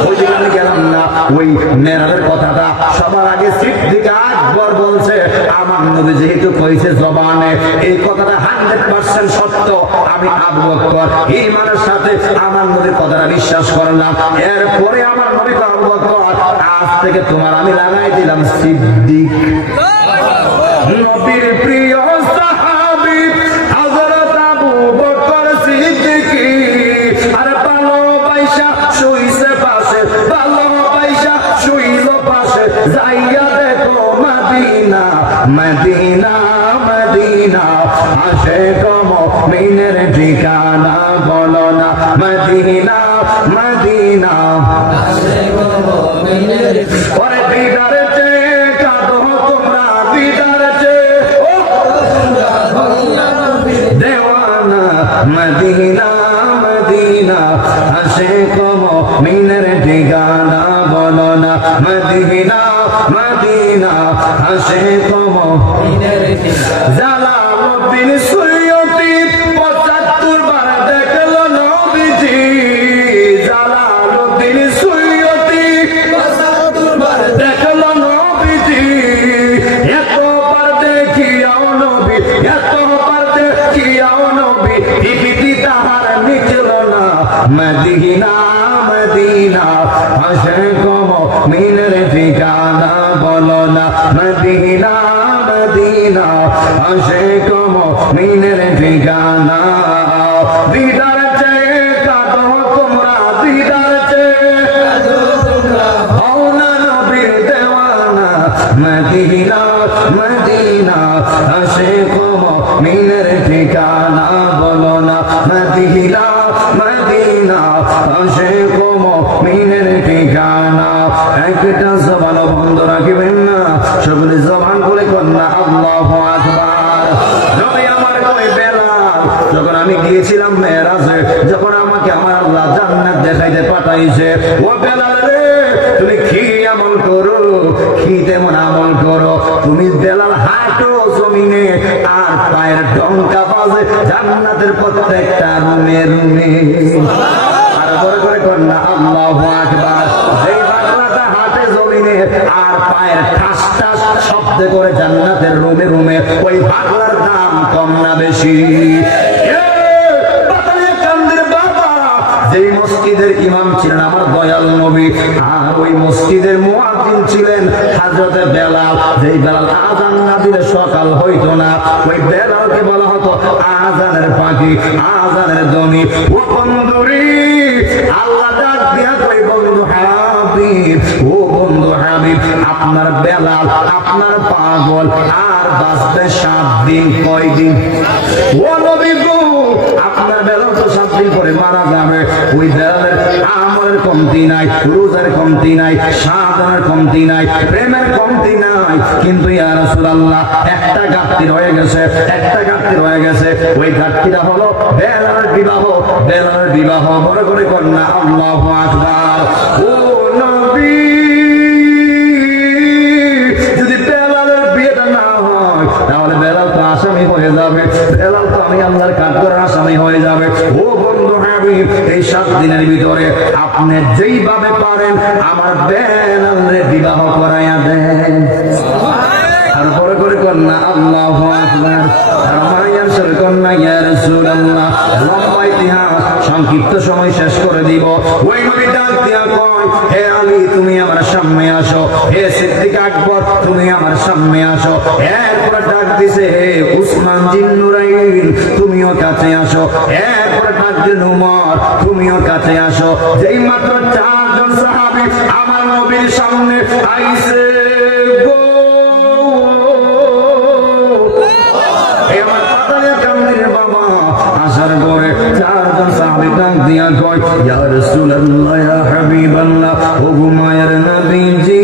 ওই দিকে আমি গেলাম না। ওই মেরাজের কথাটা সবার আগে সিদ্দিক আকবর বলছে আমার নবী যেহেতু কইছে জবানে এই কথাটা 100% সত্য, আমি আবু বকর ঈমানের সাথে আমার নবীর কথাটা বিশ্বাস করলাম। এরপরে আমার নবী আবু বকর আজ থেকে তোমার আমি লাগাই দিলাম সিদ্দিক। নবীর প্রিয় সাহাবী হযরত আবু বকর সিদ্দিক আর ভালোবাসা শুইছে পাশে, ভালোবাসা শুইল পাশে, যাইয়া দেখো মদিনা মদিনা মদিনা, আশিক মুমিনের ঠিকানা বলো না মদিনা মদিনা, আশিক মুমিনের ওরে দিদার চেয়ে কাঁদো তোমরা, দিদার চেয়ে দেওয়ানা মদিনা মদিনা, আশিক মুমিনের ঠিকানা বলো না মদিনা মদিনা, আশিক মুমিনের জালালউদ্দিন সুয়ুতি 75 বার দেখলো নবীজি, জালালউদ্দিন সুয়ুতি 75 বার দেখলো নবীজি, এতবার দেখিয়াও নবী এতবার দেখিয়াও নবী ইকিতি তাহার নিকল না মদিনা মদিনা, আশিক মুমিনের ঠিকানা বলো না মদিনা মদিনা, আশিক মুমিনের ঠিকানা, দিদার চেয়ে কাঁদো তোমরা, দিদার চেয়ে কাঁদো তোমরা, হও না নবীর দেওয়ানা মদিনা মদিনা, আশিক মুমিনের ঠিকানা বলো না মদিনা মদিনা, আশিক মুমিনের ঠিকানা। একটা জবান বন্ধ রাখবেন না, সকলে জবান করে কন্যা আল্লাহু আকবার। নবী আমার কই বেলাল যখন আমি গিয়েছিলাম মেরাজে, যখন আমাকে আমার আল্লাহ জান্নাত দেখাইতে পাঠাইছে, ও বেলাল রে তুমি কি আমল করো, কি তেমন আমল করো, তুমি বেলাল হাঁটো জমিনে আর পায়ের ডঙ্কা বাজে জান্নাতের প্রত্যেকটা রুমে রুমে। আর বড় করে কন্যা আল্লাহু আকবার। যেই বাংলাটা হাঁটে জমিনে আর পায়ের ঠাস ঠাস শব্দ করে জান্নাতের রুমে রুমে, ওই বাংলার দাম কম না বেশি? যেই মসজিদের ইমাম ছিলেন আমার দয়াল নবী, আর ওই মসজিদের মুয়াজ্জিন ছিলেন হযরত বেলাল। যেই বেলাল আযান না দিলে সকাল হইতো না, ওই বেলালকে বলা হতো আযানের পাখি, আযানের ধ্বনি। ও বন্ধুরে আল্লাহ ডাক দিয়া কই বন্ধু হাবিব, ও বন্ধু হাবিব আপনার বেলাল আপনার পাগল আর বাঁচবে 7 দিন। কয় দিন? ও নবী গো আপনার বেলাল তো 7 দিন পরে মারা যাবে। ওই বেলালের আমলের কমতি নাই, রোজার কমতি নাই, সাধনার কমতি নাই, প্রেমের কমতি নাই, কিন্তু ইয়া রাসূলুল্লাহ একটা ঘাটতি রয়ে গেছে, একটা ঘাটতি রয়ে গেছে। ওই ঘাটতিটা হলো বেলালের বিবাহ, বেলালের বিবাহ। বড় করে কন্যা আল্লাহু আকবার। ও নবী যদি বেলালের বিয়েটা না হয় তাহলে বেলাল তো আসামি হয়ে যাবে, বেলাল তো আমি আল্লাহর কাঠগড়ার আসামি হয়ে যাবে। ও বন্ধু হাবিব এই 7 দিনের ভিতরে আপনি যেইভাবে পারেন আমার বেলালের বিবাহ করাইয়া দেন। আর বড় করে কন্যা আল্লাহু আকবার। আর মাইয়ার সর কন্যা ইয়া রাসূলুল্লাহ। লম্বা ইতিহাস, সংক্ষিপ্ত সময় শেষ করে দিব। ওই নবী ডাক দিয়া কয়, হে আলী তুমি আমার সামনে আসো, হে সিদ্দিক আকবর তুমি আমার সামনে আসো। এরপর ডাক দিছে, হে উসমান জিন্নুরাইন তুমিও কাছে আসো। এরপর ডাক দিল, উমর তুমিও কাছে আসো। যেই মাত্র 4 জন সাহাবী আমার নবীর সামনে আইছে গো, এবার পাতালিয়া কামড়ির বাবা আসার পরে 4 জন সাহাবী ডাক দিয়া কয়, ইয়া রাসূলুল্লাহ ইয়া হাবিবাল্লাহ, ও মায়ের নবীজি,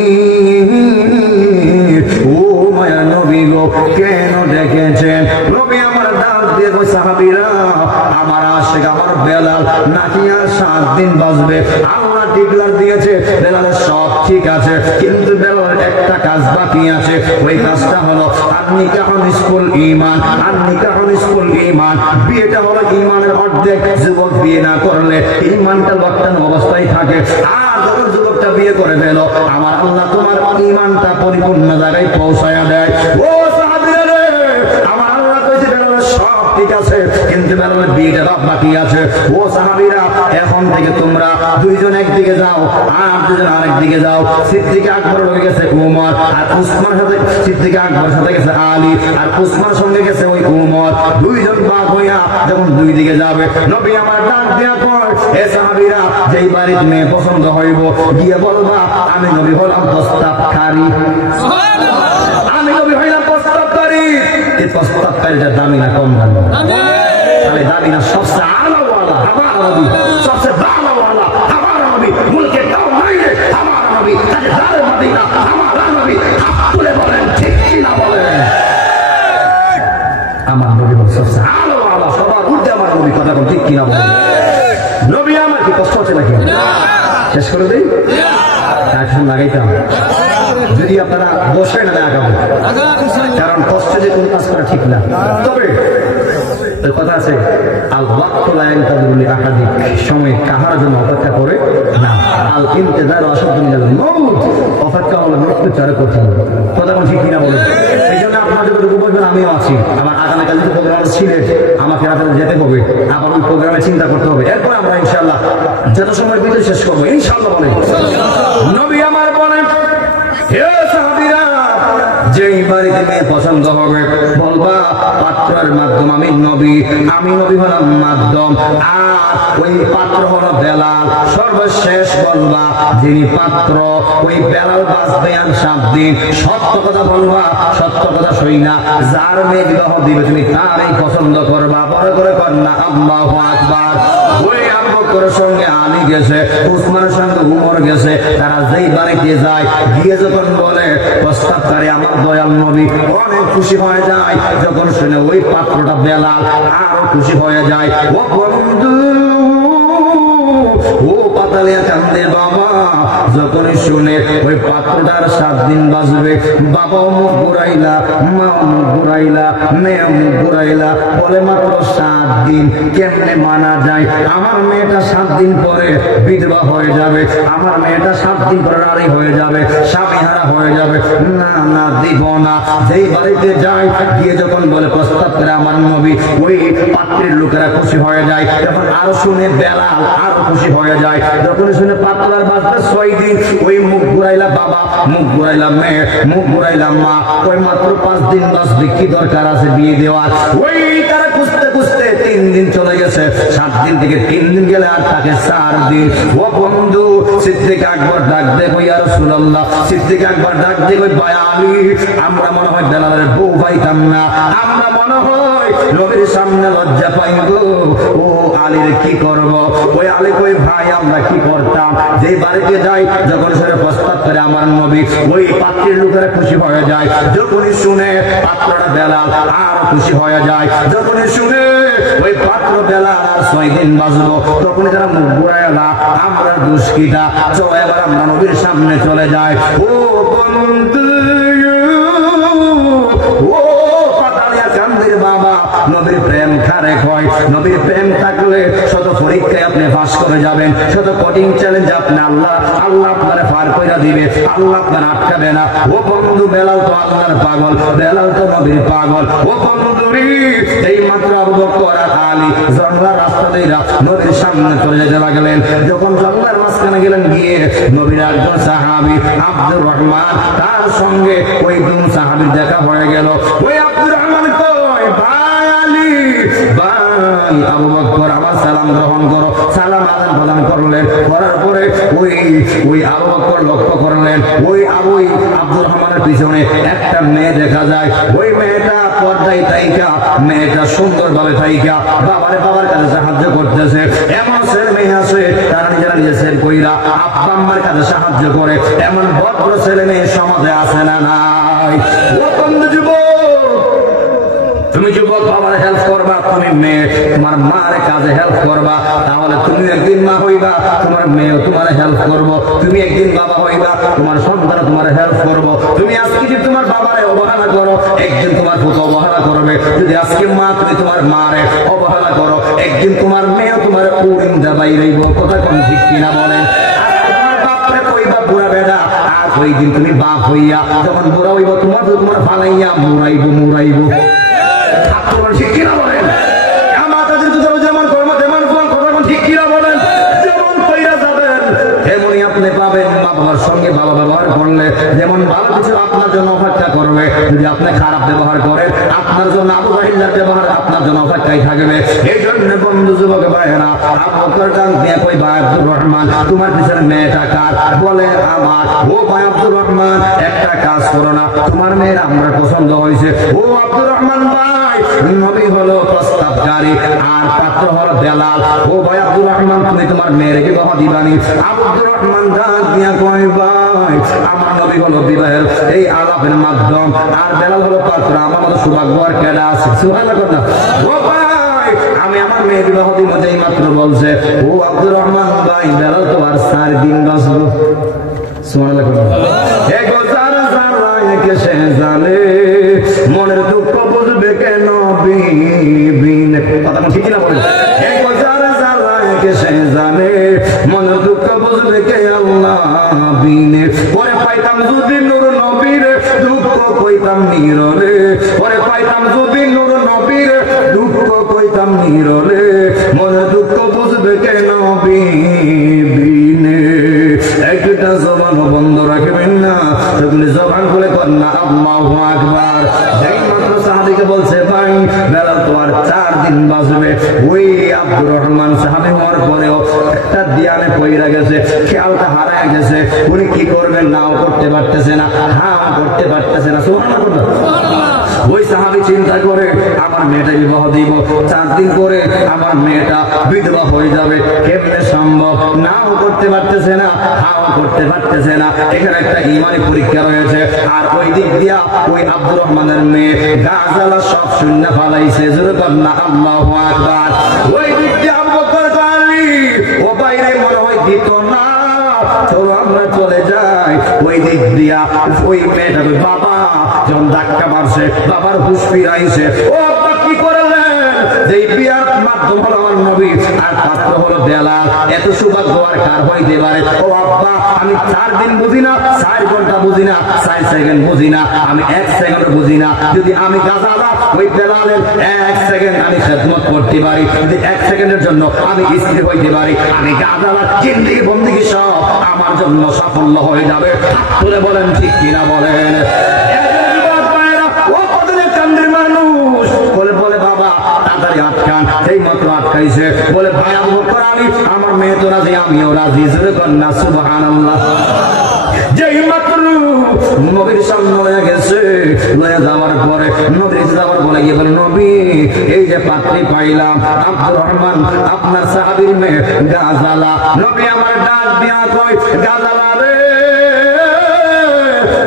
ও মায়ের নবী গো, কেন ডেকেছেন? নবী আমার ডাক দিয়ে কয়, সাহাবীরা আমার আশিক আমার বেলাল নাকি আর 7 দিন বাঁচবে। আল্লাহ ডিক্লার দিয়েছে বেলালের সব ঠিক আছে, কিন্তু বেলালের একটা কাজ বাকি আছে। ওই কাজটা হলো আন-নিকাহুন নিসফুল ঈমান, আন-নিকাহুন নিসফুল ঈমান। বিয়েটা হলো ঈমানের অর্ধেক। যুবক বিয়ে না করলে ঈমানটা লটকানো অবস্থায় থাকে। আর যখন যুবকটা বিয়ে করে ফেল, আমার আল্লাহ তোমার ঈমানটা পরিপূর্ণ জায়গায় পৌঁছায়া দেয়। ও সাহাবীরা রে, আমার আল্লাহ কইছে বেলালের সব ঠিক আছে, কিন্তু বেলালের বিয়েটা বাকি আছে। ও সাহাবীরা, এখন থেকে তোমরা 2 জন একদিকে যাও আর 2 জন আরেক দিকে যাও। সিদ্দিক আকবর হয়ে গেছে উমর, আর উসমান সাথে সিদ্দিক আকবর সাথে গেছে আলী, আর উসমান সঙ্গে গেছে ওই উমর। 2 জন ভাগ হইয়া যখন 2 দিকে যাবে, নবী আমার ডাক দেয়া কয়, হে সাহাবীরা, যেই বাড়িতে মেয়ে পছন্দ হইব গিয়ে বলবা আমি নবী হলাম প্রস্তাবকারী, আমি নবী হইলাম প্রস্তাবকারী। এই প্রস্তাবকারীটা দামি না কম দামি? তাহলে দামি না সবচেয়ে আলাওয়ালা আমার নবী, সবচেয়ে ভালোওয়ালা আমার নবী, মুলকে তাও নাই রে আমার নবী, তাকে দারে মদিনা আমার নবী। তুলে বলেন ঠিক কি না বলেন? আমার নবী সবচেয়ে আলাওয়ালা, সবার ঊর্ধ্বে আমার নবী। কথা বল ঠিক কি না বলেন? নবী আমার কি কষ্ট হচ্ছে নাকি? শেষ করে দিই, এখন লাগাইতাম যদি আপনারা বসে না আগাবো, কারণ কষ্টে যে কোন কাজ করা ঠিক না। তবে কথা আছে, আল ওয়াক্তু লা ইয়ানতাযিরু লিআহাদিক, সময় কাহার জন্য অপেক্ষা করে না। আল ইনতিযারু আশাদ্দু মিনাল মাউত, অপেক্ষা হলো মৃত্যুর চেয়ে কঠিন। কথা কোন ঠিক কিনা বলেন? এই জন্য আপনারা যতটুকু বলবেন আমিও আছি। আমার আগামীকাল যে প্রোগ্রাম সিলেট, আমাকে রাতে যেতে হবে, আবার ওই প্রোগ্রামে চিন্তা করতে হবে। এরপর আমরা ইনশাআল্লাহ যত সময়ের ভিতরে শেষ করবো ইনশাআল্লাহ। বলেন নবী আমার বলেন, হে সাহাবীরা, যেই বাড়িতে মেয়ে পছন্দ হবে বলবা পাত্রের মাধ্যম আমি নবী, আমি নবী হলাম মাধ্যম, আর ওই পাত্র হলো বেলাল। সর্বশেষ বলবা যিনি পাত্র ওই বেলাল বাঁচবে আর 7 দিন। সত্য কথা বলবা, সত্য কথা সই না। যার মেয়ে বিবাহ দিবে তুমি তারই পছন্দ করবা। বড় করে কন্যা আল্লাহু আকবার। ওই আবু বকরের সঙ্গে আলী গেছে, উসমানের সঙ্গে উমর গেছে। তারা যেই বাড়িতে যায়, গিয়ে যখন বলে প্রস্তাবকারী আমার দয়াল নবী, অনেক খুশি হয়ে যায়। যখন শুনে ওই পাত্রটা বেলাল, আরো খুশি হয়ে যায়। ও বন্ধু, ও পাতালিয়া কান্দের বাবা, যখন শুনে ওই পাত্রটার 7 দিন বাঁচবে, বাবা মুখ ঘুরাইলা, মা মুখ ঘুরাইলা, মেয়ে মুখ ঘুরাইলা, বলে মাত্র 7 দিন কেমনে মানা যায়? আমার মেয়েটা 7 দিন পরে বিধবা হয়ে যাবে, আমার মেয়েটা 7 দিন পরে নারী হয়ে যাবে, স্বামীহারা হয়ে যাবে। না না, দিব না। যেই বাড়িতে যায়, গিয়ে যখন বলে প্রস্তাব করে আমার নবী, ওই পাত্রের লোকেরা খুশি হয়ে যায়। তখন আরো শুনে বেলাল আরো খুশি হয়ে যায়। যখন শুনে পাত্রার বাচ্চা 6 দিন, ওই মুখ ঘুরাইলা বাবা, মুখ ঘুরাইলা মেয়ে, মুখ ঘুরাইলা মা, ওই মাত্র 5 দিন বাঁচবে, কি দরকার আছে বিয়ে দেওয়ার? ওই তারা খুঁজতে খুঁজতে 3 দিন চলে গেছে। 7 দিন থেকে 3 দিন গেলে আর তাকে 4 দিন। ও বন্ধু, সিদ্দিক আকবর ডাক দে, ইয়া রাসূলুল্লাহ। সিদ্দিক আকবর ডাক দে, ভাই আলী, আমরা মনে হয় বেলালের বউ পাইতাম না, আমরা মনে হয় নবীর সামনে লজ্জা পাইব। ও আলীর কি করব? ওই আলী কই, ভাই আমরা কি করতাম? যে বাড়িতে যাই, যখন সে প্রস্তাব করে আমার নবী, ওই পাত্রের লোকেরা খুশি হয়ে যায়। যখনই শুনে পাত্রটা বেলাল, আর খুশি হয়ে যায়। যখনই শুনে ওই পাত্র বেলাল আর 6 দিন বাঁচবো, তখন যারা মুখ ঘুরায় না, আমরা দুষ্কিটা। চলো এবার আমরা নবীর সামনে চলে যাই। ও বন্ধু, ও পাতালিয়া কান্দের বাবা, নবীর প্রেম খারে হয়। নবীর প্রেম থাকলে শত পরীক্ষায় আপনি পাস করে যাবেন, শত কঠিন চ্যালেঞ্জ আপনি আল্লাহ আপনার পার করে দিবে, আল্লাহ আপনার আটকাবে না। ও বন্ধু, বেলাল তো আল্লাহর পাগল, বেলাল তো নবীর পাগল। ও বন্ধু, এই মাত্র আবু বকর আর আলী জঙ্গলার রাস্তা দিয়ে নবীর সামনে চলে যেতে লাগলেন। যখন জঙ্গলার মাঝখানে গেলেন, গিয়ে নবীর একজন সাহাবী আব্দুর রহমান, তার সঙ্গে ওই দুই সাহাবীর দেখা হয়ে গেল। ওই আব্দুর রহমান কয়, ভাই আলী, ভাই আবু বকর, আমার সালাম গ্রহণ করো। সালাম আদান প্রদান করলেন, করার পরে ওই আবু বকর লক্ষ্য করলেন ওই আব্দুর রহমানের পিছনে একটা মেয়ে দেখা যায়। ওই মেয়েটা পর্দায় তাইকা, মেয়েটা সুন্দর ভাবে তাইকা বাবার কাছে সাহায্য করতেছে। এমন ছেলে মেয়ে আছে তারা নিজেরা নিজের কইরা আব্বা আম্মার কাছে সাহায্য করে। এমন ভদ্র ছেলে মেয়ে সমাজে আছে না নাই? তুমি যুবক, বাবার হেল্প করবা, তুমি মেয়ে তোমার মার কাজে হেল্প করবা, তাহলে তুমি একদিন মা হইবা, তোমার মেয়ে তোমার হেল্প করবো। তুমি একদিন বাবা হইবা, তোমার সন্তান তোমার হেল্প করবো। তুমি আজকে যদি তোমার বাবারে অবহেলা করো, একদিন তোমার পুত্র অবহেলা করবে। যদি আজকে মা তুমি তোমার মারে অবহেলা করো, একদিন তোমার মেয়ে তোমার উড়িন্দা বাইরেইব। কথা কোন ঠিক কিনা বলেন? বুড়া বেড়া, আর ওই দিন তুমি বাপ হইয়া যখন বুড়া হইব, তোমার ফালাইয়া মুড়াইব। ঠিক কিনা বলেন? আমার কাছে যেমন কর্ম তেমন ফল, কথা ঠিক কিনা বলেন? যেমন কইরা যাবেন তেমনই আপনি পাবেন। মা বাবার সঙ্গে ভালো ব্যবহার করলে যেমন ভালো কিছু আপনার জন্য অপেক্ষা করবে, যদি আপনি খারাপ ব্যবহার করেন আপনার জন্য আবু জাহিলের ব্যবহার আপনার জন্য অপেক্ষায় থাকবে। এই জন্য বন্ধু যুবক ভাইয়েরা, আবু বকর কান দিয়ে কই, ভাই আব্দুর রহমান, তোমার পিছনে মেয়েটা কার? বলে আমার। ও ভাই আব্দুর রহমান, একটা কাজ করো না, তোমার মেয়ের আমরা পছন্দ হয়েছে। ও আব্দুর রহমান ভাই, নবী হলো প্রস্তাবকারী আর পাত্র হলো বেলাল। ও ভাই আব্দুর রহমান, তুমি তোমার মেয়ের বিবাহ দিবানি? আব্দুর রহমান ডাক দিয়া কয়, ভাই আমার নবী হলো বিবাহের এই আলাপের মাধ্যম, আর বেলাল হলো পাত্র। আমার মতো সৌভাগ্য আর কেডা আছে? সুবহানাল্লাহ। ও ভাই, আমি আমার মেয়ের বিবাহ দিব যেই মাত্র বলছে। ও আব্দুর রহমান ভাই, বেলাল তো আর 4 দিন বাঁচলো। সুবহানাল্লাহ। সে জানে মনের দুঃখ বুঝবে কেন বিন, কথা ঠিক না বলেন? সে জানে মনের দুঃখ বুঝবে কে আল্লাহ বিনে। পরে পাইতাম যদি নূর নবীর দুঃখ কইতাম নীরলে, পরে পাইতাম যদি নূর নবীর দুঃখ কইতাম নীরলে, মনের দুঃখ বুঝবে কেন বিনে। একটা জবান বন্ধ রাখবেন না, সেগুলি জবান খুলে কর না আল্লাহু আকবার। যেই মাত্র সাহাবীকে বলছে, ভাই বেলাল তোমার 4 দিন বাঁচবে। ওই আব্দুর রহমান সাহাবী হওয়ার পরেও একটা দিয়ানে পইরা গেছে, খেয়ালটা হারায় গেছে। উনি কি করবেন, নাও করতে পারতেছে না, হাও করতে পারতেছে না। সুবহানাল্লাহ। ওই সাহাবী চিন্তা করে, আমার মেয়েটা বিবাহ দিব, 4 দিন পরে আমার মেয়েটা বিধবা হয়ে যাবে, কেমনে সম্ভব? নাও করতে পারতেছে না, হাও করতে পারতেছে না। এখানে একটা ইমানি পরীক্ষা রয়েছে। আর ওই দিক দিয়া ওই আব্দুর রহমানের মেয়ে গাজালা সব শূন্য ফালাইছে। জোরে কর না আল্লাহু আকবার। ওই দিক দিয়া আবু বকর আলী ও বাইরে মনে হয় দিত না, চলো আমরা চলে যাই। ওই দিক দিয়া ওই মেয়েটা বাবা যখন ধাক্কা মারছে, বাবার হুশ ফিরাইছে। ও আব্বা কি করলেন? যেই বিয়ার মাধ্যম হলো আমার নবী আর পাত্র হলো বেলাল, এত সৌভাগ্য আর কার হইতে পারে? ও আব্বা, আমি 4 দিন বুঝি না, 4 ঘন্টা বুঝি না, 4 সেকেন্ড বুঝি না, আমি 1 সেকেন্ড বুঝি না। যদি আমি গাজালা ওই বেলালের 1 সেকেন্ড আমি খেদমত করতে পারি, যদি 1 সেকেন্ডের জন্য আমি স্ত্রী হইতে পারি, আমি গাজালা জিন্দেগি বন্দেগী সব আমার জন্য সাফল্য হয়ে যাবে। তুলে বলেন ঠিক কিনা বলেন? আটকান, এই মাত্র আটকাইছে। বলে, ভাই আবু বকর আলী, আমার মেয়ে তো রাজি, আমিও রাজি। জোরে কর না সুবহানাল্লাহ। যেই মাত্র নবীর সামনে হয়ে গেছে, লয়ে যাওয়ার পরে নবীর যাওয়ার পরে গিয়ে বলে, নবী এই যে পাত্রী পাইলাম আব্দুর রহমান আপনার সাহাবীর মেয়ে গাজালা। নবী আমার ডাক দিয়া কই, গাজালা রে,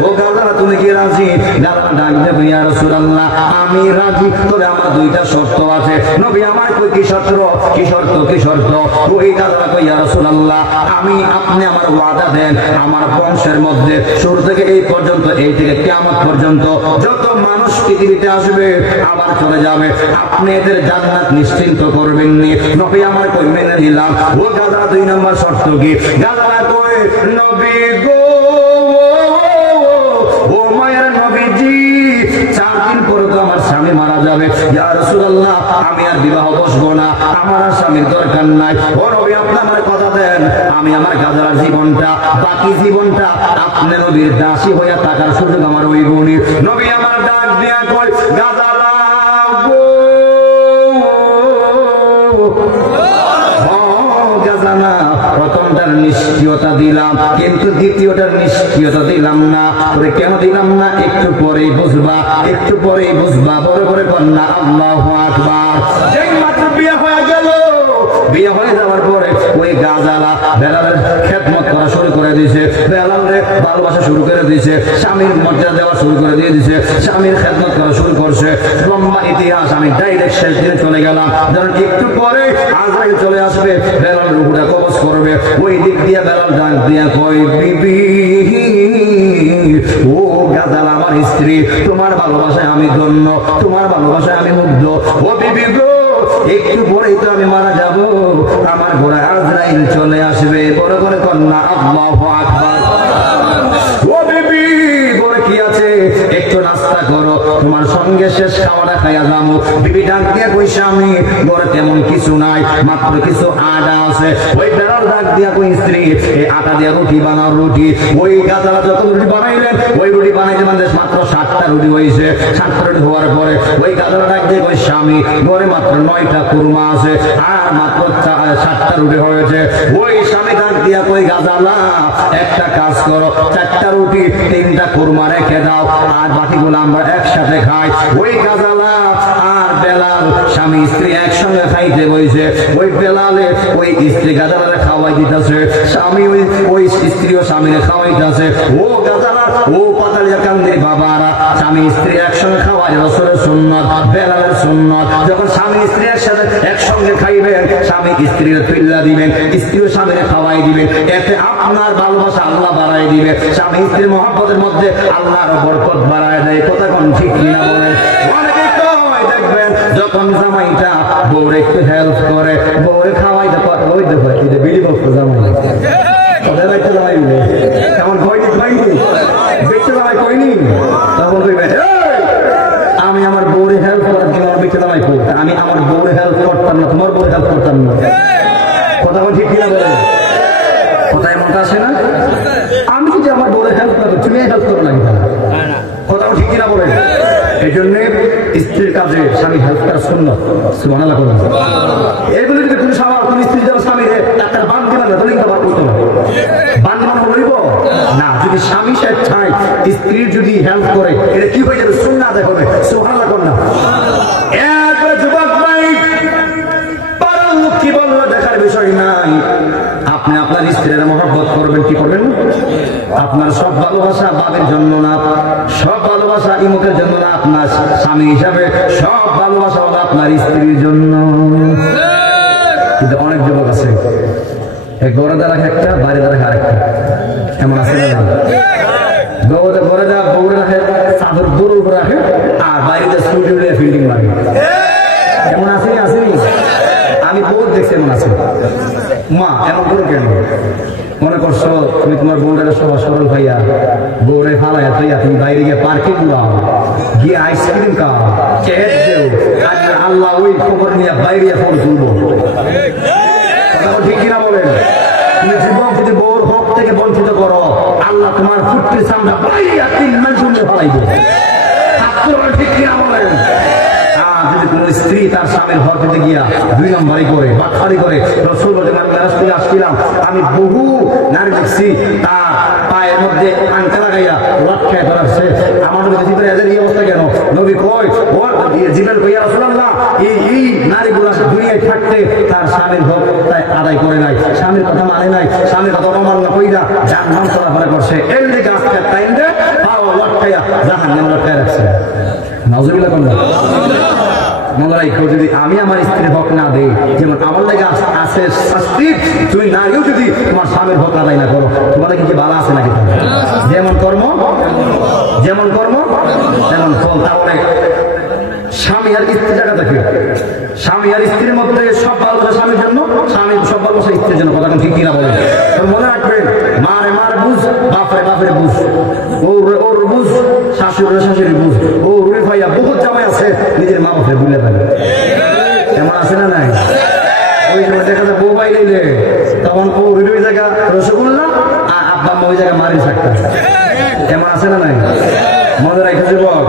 ও গাজালা তুমি কি রাজি? গাজালা ডাক দেবে, ইয়া রাসূলুল্লাহ আমি রাজি, তবে আমার দুইটা শর্ত আছে। নবী আমার কই কি শর্ত? কি শর্ত? কি শর্ত? ওই গাজালা কই ইয়া রাসূলুল্লাহ, আমি আপনি আমার ওয়াদা দেন, আমার বংশের মধ্যে শুরু থেকে এই পর্যন্ত, এই থেকে কিয়ামত পর্যন্ত যত মানুষ পৃথিবীতে আসবে আবার চলে যাবে, আপনি এদের জান্নাত নিশ্চিন্ত করবেন নি? নবী আমার কই মেনে নিলাম। ও গাজা 2 নম্বর শর্ত কি? গাজা কই নবী গো, ও মায়ের নবীজি, 4 দিন পরে তো আমার স্বামী মারা যাবে, ইয়া রাসূলুল্লাহ আমি আর বিবাহ বসবো না, আমার আর স্বামীর দরকার নাই। ও নবী আপনি আমার কথা দেন, আমি আমার গাজার জীবনটা, বাকি জীবনটা আপনি নবীর দাসী হইয়া থাকার সুযোগ আমার ওই গুণী। নবী আমার ডাক দিয়া কই গাজালা গো, গাজালা প্রথমটার নিশ্চয়তা দিলাম, কিন্তু দ্বিতীয়টার নিশ্চয়তা দিলাম না। কেন দিলাম না? একটু পরেই বুঝবা, একটু পরেই বুঝবা। বড় করে কন্যা আল্লাহু আকবার। যেই মাত্র বিয়ে হয়ে গেল, বিয়ে হয়ে যাওয়ার পরে ওই গাজালা বেলালের খেদমত করা শুরু করে দিয়েছে, বেলালে ভালোবাসা শুরু করে দিয়েছে, স্বামীর মর্যাদা দেওয়া শুরু করে দিয়ে দিয়েছে, স্বামীর খেদমত করা শুরু করছে। লম্বা ইতিহাস, আমি ডাইরেক্ট শেষ দিনে চলে গেলাম। কারণ একটু পরে আজরাইল চলে আসবে, বেলাল রূহটা কবজ করবে। ওই দিক দিয়ে বেলাল ডাক দিয়া কই বিবি, ও গাজাল আমার স্ত্রী, তোমার ভালোবাসায় আমি ধন্য, তোমার ভালোবাসায় আমি মুগ্ধ। ও বিবি গো, একটু পরেই তো আমি মারা যাব, আমার ঘোড়া আজরাইল চলে আসবে। বড় করে কন্যা আল্লাহু আকবার। ও বিবি, বলে কি আছে, একটু নাস্তা করো, তোমার সঙ্গে শেষ খাওয়াটা খাইয়া যাবো। বিবি ডাক দিয়া কই স্বামী, ঘরে তেমন কিছু নাই, মাত্র কিছু আটা আছে। ওই বেড়াল ডাক দিয়া কই স্ত্রী, এই আটা দিয়া রুটি বানাও, রুটি। ওই গাজালা যখন রুটি বানাইলেন, ওই রুটি বানাইতে মানে মাত্র 7টা রুটি হয়েছে। 7টা রুটি হওয়ার পরে ওই গাজালা ডাক দিয়ে কই স্বামী, ঘরে মাত্র 9টা কুরমা আছে, আর মাত্র 7টা রুটি হয়েছে। ওই স্বামী ডাক দিয়া কই গাজালা, একটা কাজ করো, 4টা রুটি 3টা কুরমা রেখে দাও, আর বাকিগুলো আমরা একসাথে খাই। ওই গাজালা আর বেলাল স্বামী স্ত্রী একসঙ্গে খাইতে বইছে। ওই বেলালে ওই স্ত্রী গাজালারে খাওয়াই দিতেছে, স্বামী ওই স্ত্রী ও স্বামীরে খাওয়াইতেছে। ও গাজালা, ও পাতালিয়া কান্দির বাবারা, স্বামী স্ত্রী একসঙ্গে খাওয়াই রাসূলের সুন্নাত, বেলালের সুন্নাত। যখন স্বামী স্ত্রী একসঙ্গে খাইবেন, স্বামী স্ত্রীর তুল্লা দিবেন, স্ত্রী ও স্বামীরে খাওয়াই দিবেন, এতে আপনার ভালোবাসা আল্লাহ বাড়াই দিবে। স্বামী স্ত্রীর মহব্বতের মধ্যে আল্লাহর বরকত বাড়ায় দেয়। কথা কোন ঠিক কিনা বলেন? দেখবেন যখন জামাইটা বউরে একটু হেল্প করে, বউরে খাওয়াইতে পারে, ওই দেখো এটা বিলি বক্ত জামাই, ওদের একটা জামাই দিবে এমন হয়নি, হয়নি বেঁচে জামাই কইনি, তখন কইবে আমি আমার বউরে হেল্প করার জন্য আমার বেঁচে জামাই করি, আমি আমার বউরে হেল্প করতাম না, তোমার বউরে হেল্প করতাম না। কথা কোন ঠিক কিনা বলেন? কথা এমনটা আসে না? আমি যদি আমার বউরে হেল্প করো, তুমি হেল্প করো না, কথা ঠিক কিনা বলেন? এই জন্য স্ত্রীর কাজে স্বামী হেল্প করা সুন্নাত। সুবহানাল্লাহ বলেন। এগুলো যদি তুমি তুমি স্ত্রী যারা স্বামী একটা বান দিবে না, তাহলে কিন্তু আবার করতে হবে, বান বানানো হইব না। যদি স্বামী সে চায় স্ত্রীর যদি হেল্প করে, এটা কি হয়ে যাবে? সুন্নাত হবে। সুবহানাল্লাহ বলেন না? একবারে যুবক ভাই, পাড়ার লোক কি বললো দেখার বিষয় নাই, আপনি আপনার স্ত্রীর মহব্বত করবেন। কি করবেন? আপনার সব ভালোবাসা বাবের জন্য না, সব ভালোবাসা ইমুকের জন্য না, আপনার স্বামী হিসাবে সব ভালোবাসা হলো আপনার স্ত্রীর জন্য। কিন্তু অনেক যুবক আছে, ঘরে দ্বারা একটা, বাইরে দ্বারা আরেকটা, এমন আছে না? ঘরে যা বউরে রাখে, চাদর দূর উপরে রাখে, আর বাইরে স্কুটি ফিল্ডিং মারে, এমন আছে? আসেনি? আমি বহুত দেখছি এমন আছে। মা এমন করো কেন? মনে করছো তুমি তোমার বউরের সবার সরল ভাইয়া, বউরে ফালাইয়া তুইয়া তুমি বাইরে গিয়ে পার্কে যাও, গিয়ে আইসক্রিম খাও, চেট দেও, আল্লাহ ওই খবর নিয়ে বাইরে ফোন তুলবো। ঠিক কিনা বলেন? তুমি জীবন যদি বউর হক থেকে বঞ্চিত করো, আল্লাহ তোমার ফুটটির সামনে বাইরে 3 মাস শুনতে ফালাইবে। ঠিক কিনা বলেন? যদি কোন স্ত্রী তার স্বামীর ঘর থেকে গিয়া 2 নম্বরই করে বাটখারি করে, রাসূল বলেন আমি মেরাজ থেকে আসছিলাম, আমি বহু নারী দেখছি তার পায়ের মধ্যে আংটা লাগাইয়া লটকায় ধরাচ্ছে। আমার নবী জিবরাইল এর এই অবস্থা কেন? নবী কই ও জিবরাইল কইয়া রাসূলুল্লাহ, এই নারীগুলো দুনিয়ায় থাকতে তার স্বামীর হক তাই আদায় করে নাই, স্বামীর কথা মানে নাই, স্বামীর কথা অমান্য কইরা জাহান্নাম চলাফেরা করছে। এর দিকে আজকে টাইম দে পাও লটকাইয়া জাহান্নাম লটকায় রাখছে। নাউজুবিল্লাহ। রাখো যদি আমি আমার স্ত্রীর হক না দেই, যেমন আমার লাগে আছে শাস্তি, তুমি নারীও যদি তোমার স্বামীর হক আদায় না করো, তোমার কি ভালো আছে নাকি? যেমন কর্ম তেমন ফল। তাহলে স্বামী আর স্ত্রী জায়গা থাকে, স্বামী আর স্ত্রীর মধ্যে সব ভালোবাসা স্বামীর জন্য, স্বামী সব ভালোবাসা স্ত্রীর জন্য। কথা ঠিক কিনা বলে? মনে রাখবেন, মারে মার বুঝ, বাপের বুঝ, ওর বুঝ, শাশুড়ির বুঝ। ও রুই ভাইয়া বহুত জামাই আছে নিজের মা বাপের বুঝলে পারে, এমন আছে না নাই? ওই সময় দেখা যায় বউ ভাই নিলে তখন ও ওই জায়গা রসগোল্লা আর আব্বা মা ওই জায়গায় মারি থাকতে, এমন আছে না নাই? মনে রাখে যুবক,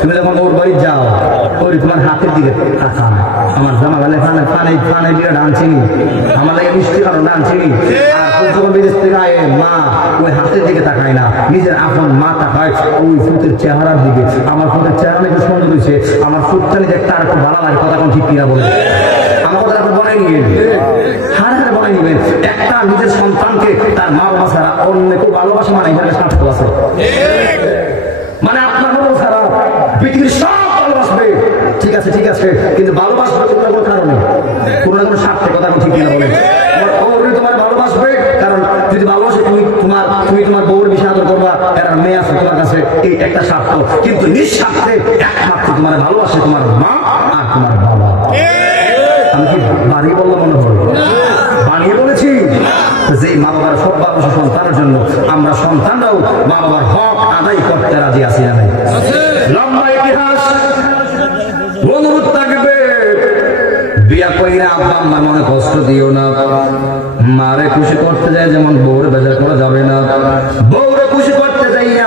তুমি যখন ওর বাড়ি যাও, ওই তোমার হাতের দিকে তাকা, আমার জামা গালে ফানে দিয়ে ডানছিনি, আমার লাগে মিষ্টি কারণ ডানছিনি। আর যখন বিদেশ থেকে আয় মা ওই হাতের দিকে তাকায় না, নিজের আপন মা তাকায় ওই ফুটের চেহারার দিকে। আমার ফুটের চেহারা একটু সুন্দর হয়েছে, আমার ফুটটা নিজে একটা আর একটু ভালো লাগে। কথা কোন ঠিক কিনা বলে? আমার কথা একটু বলে নিবেন, হারে বলে নিবেন। একটা নিজের সন্তানকে তার মা বাবা ছাড়া অন্য কেউ ভালোবাসে মানে এখানে স্বার্থ আছে, মানে আপনার মতো ছাড়া পৃথিবীর সব ভালোবাসবে, ঠিক আছে, কিন্তু ভালোবাসবে কোনো কারণে, কোনো স্বার্থে। কথা ঠিক কিনা বলে? তোমার ভালোবাসবে কারণ যদি ভালোবাসে তুমি তোমার বউর বিষয় আদর করবা, এর মেয়ে আছে তোমার কাছে, এই একটা স্বার্থ। কিন্তু নিঃস্বার্থে একমাত্র তোমার ভালোবাসে তোমার মা আর তোমার বাবা। আমি কি বাড়ি বললাম? মনে হয় বানিয়ে বলেছি যে মা বাবার সব ভালোবাসা সন্তানের জন্য। আমরা সন্তানরাও মা বাবার হক আদায় করতে রাজি আছি না নাই? লম্বা ইতিহাস, অনুরোধ থাকবে, বিয়া কইরা আব্বা আম্মার মনে কষ্ট দিও না। মারে খুশি করতে যায় যেমন বউরে বেজার করা যাবে না, বউরে খুশি করতে যাইয়া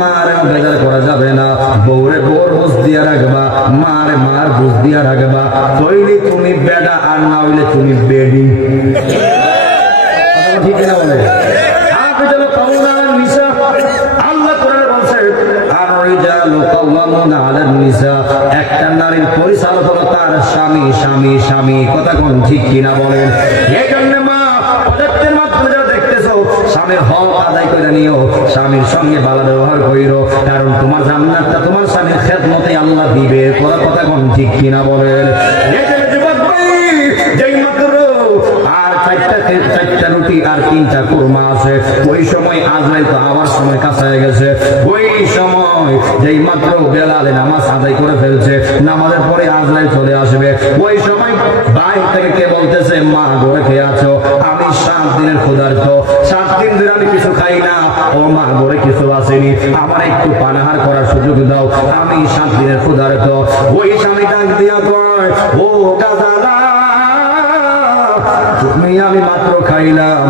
মারে বেজার করা যাবে না। বউরে বউর বুঝ দিয়া রাখবা, মারে মার বুঝ দিয়া রাখবা। তৈরি তুমি বেডা আর না হইলে তুমি বেডি। ঠিক না বলে? একটা নারীর পরিচালক হলো তার স্বামী। কথা কোন ঠিক কিনা বলেন? এই জন্য মা প্রজেক্টের মাধ্যমে যারা দেখতেছো, স্বামীর হক আদায় করে নিও, স্বামীর সঙ্গে ভালো ব্যবহার কইরো, কারণ তোমার জান্নাতটা তোমার স্বামীর খেদমতে আল্লাহ দিবে। কথা কোন ঠিক কিনা বলেন? যেই মাত্র আর চারটা রুটি আর 3টা কুরমা আছে, ওই সময় আজরাইল তো আমার সময় কাছে হয়ে গেছে। ওই সময় যেই মাত্র বেলালে নামাজ আদায় করে ফেলছে, নামাজের পরে আজরাইল চলে আসবে। ওই সময় বাইরে থেকে কে বলতেছে, মা ঘরে খেয়ে আছো, আমি 7 দিনের ক্ষুধার্ত, 7 দিন ধরে আমি কিছু খাই না। ও মা ঘরে কিছু আসেনি, আমার একটু পানাহার করার সুযোগ দাও, আমি 7 দিনের ক্ষুধার্ত। ওই স্বামী ডাক দিয়া কয়, ও গাজালা, আমি মাত্র খাইলাম,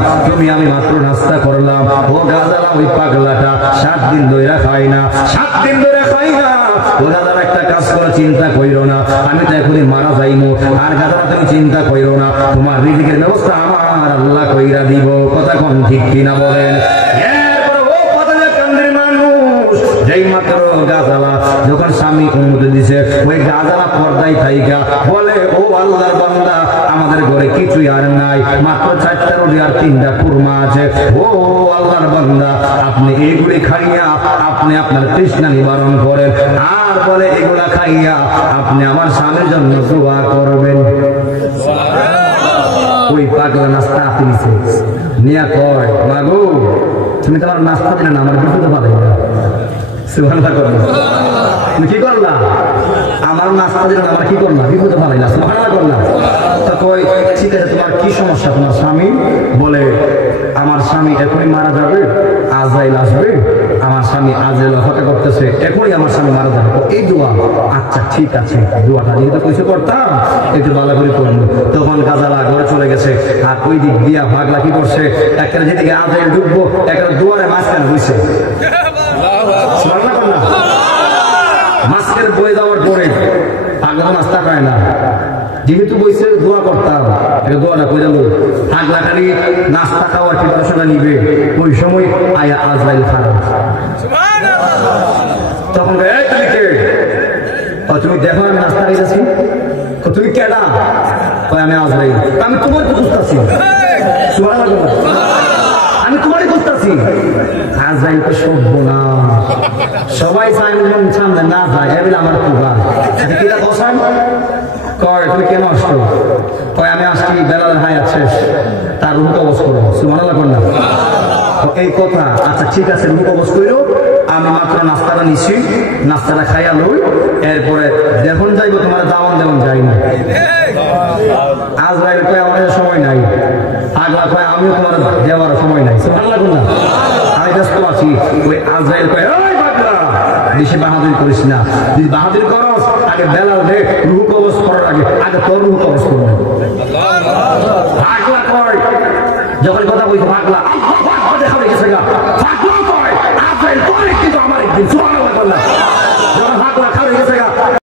আমি মাত্র নাস্তা করলাম। ও গাজালা, ওই পাগলাটা 7 দিন ধরে খাই না, 7 দিন ধরে খাই না। ও গাজালা, একটা কাজ করে চিন্তা কইরো না, আমি তো এখনই মারা যাইমু। আর গাজালা, তুমি চিন্তা কইরো না, তোমার রিজিকের ব্যবস্থা আমার আল্লাহ কইরা দিব। কথা কোন ঠিক কিনা বলেন? যেই মাত্র গাজালা যখন স্বামী অনুমতি দিছে, ওই গাজালা পর্দায় থাইকা বলে, ও আল্লাহর বান্দা, আমাদের ঘরে কিছুই আর নাই, মাত্র 4টা রুটি আর 3টা কুরমা আছে। ও আল্লাহর বান্দা, আপনি এইগুলি খাইয়া আপনি আপনার তৃষ্ণা নিবারণ করেন, আর বলে এগুলা খাইয়া আপনি আমার স্বামীর জন্য দোয়া করবেন। ওই পাগলা নাস্তা আপনি নিয়া কয়, মাগো তুমি তো আমার নাস্তা দিলে না, আমার বিপদে পালাই না। তুমি কি করলা? আমার নাস্তা দিলে আমার কি করলা? বিপদে পালাই না। সুবহানাল্লাহ করলা। তো কই, ঠিক আছে, তোমার কি সমস্যা? তোমার স্বামী বলে, আমার স্বামী এখনই মারা যাবে, আজরাইল আসবে, আমার স্বামী আজরাইল অপেক্ষা করতেছে, এখনই আমার স্বামী মারা যাবে। এই দোয়া? আচ্ছা ঠিক আছে, দোয়াটা যেহেতু কিছু করতাম একটু ভালো করে করবো। তখন গাজালা ঘরে চলে গেছে, আর ওই দিক দিয়া পাগলা কি করছে, একটা যেদিকে আজরাইল ডুববো, একটা দুয়ারে মাঝখানে বসে মাস্কের বয়ে যাওয়ার পরে পাগলা নাস্তা পায় না, যেহেতু বইছে দোয়া করতাম, দোয়াটা করে যাবো। পাগলা খালি নাস্তা খাওয়ার প্রিপারেশনটা নিবে, ওই সময় আয়া আজরাইল খারাপ। তখন তুমি কে? তুমি দেখো আমি নাস্তা খাইতেছি। তুমি কেডা? আমি আজরাইল। আমি তোমার তো বুঝতেছি, আমি তোমারই বুঝতেছি। আজরাইল তো সভ্য না, সবাই চাই সামনে না যায়, এবার আমার কুবা এটা বসান কয় তুমি কেন আসছো? কয় আমি আসছি বেলাল হায়াত শেষ, তার রূহ কবজ করো। সুবহানাল্লাহ করনা এই কথা। আচ্ছা ঠিক আছে, রূহ কবজ করো, আমি মাত্র নাস্তাটা নিছি, নাস্তাটা খাইয়া লই, এরপরে যখন যাইবো তোমার দাওয়ান দেওয়ান যাই না। আজরাইল কয় আমাদের সময় নাই, আগলা কয় আমিও তোমার দেওয়ার সময় নাই। সুবহানাল্লাহ করনা আমি ব্যস্ত আছি। ওই আজরাইল কয় ওই পাগলা, বেশি বাহাদুরি করিস না, যদি বাহাদুরি করস আগে বেলাল দে, রূহ কবজ করার আগে তোর রূহ কবজ করবো। পাগলা কয় যখন কথা বলছে পাগলা দেখা গেছে পাগলা কয় আজরাইল পরে কিন্তু আমার একদিন। সুবহানাল্লাহ করনা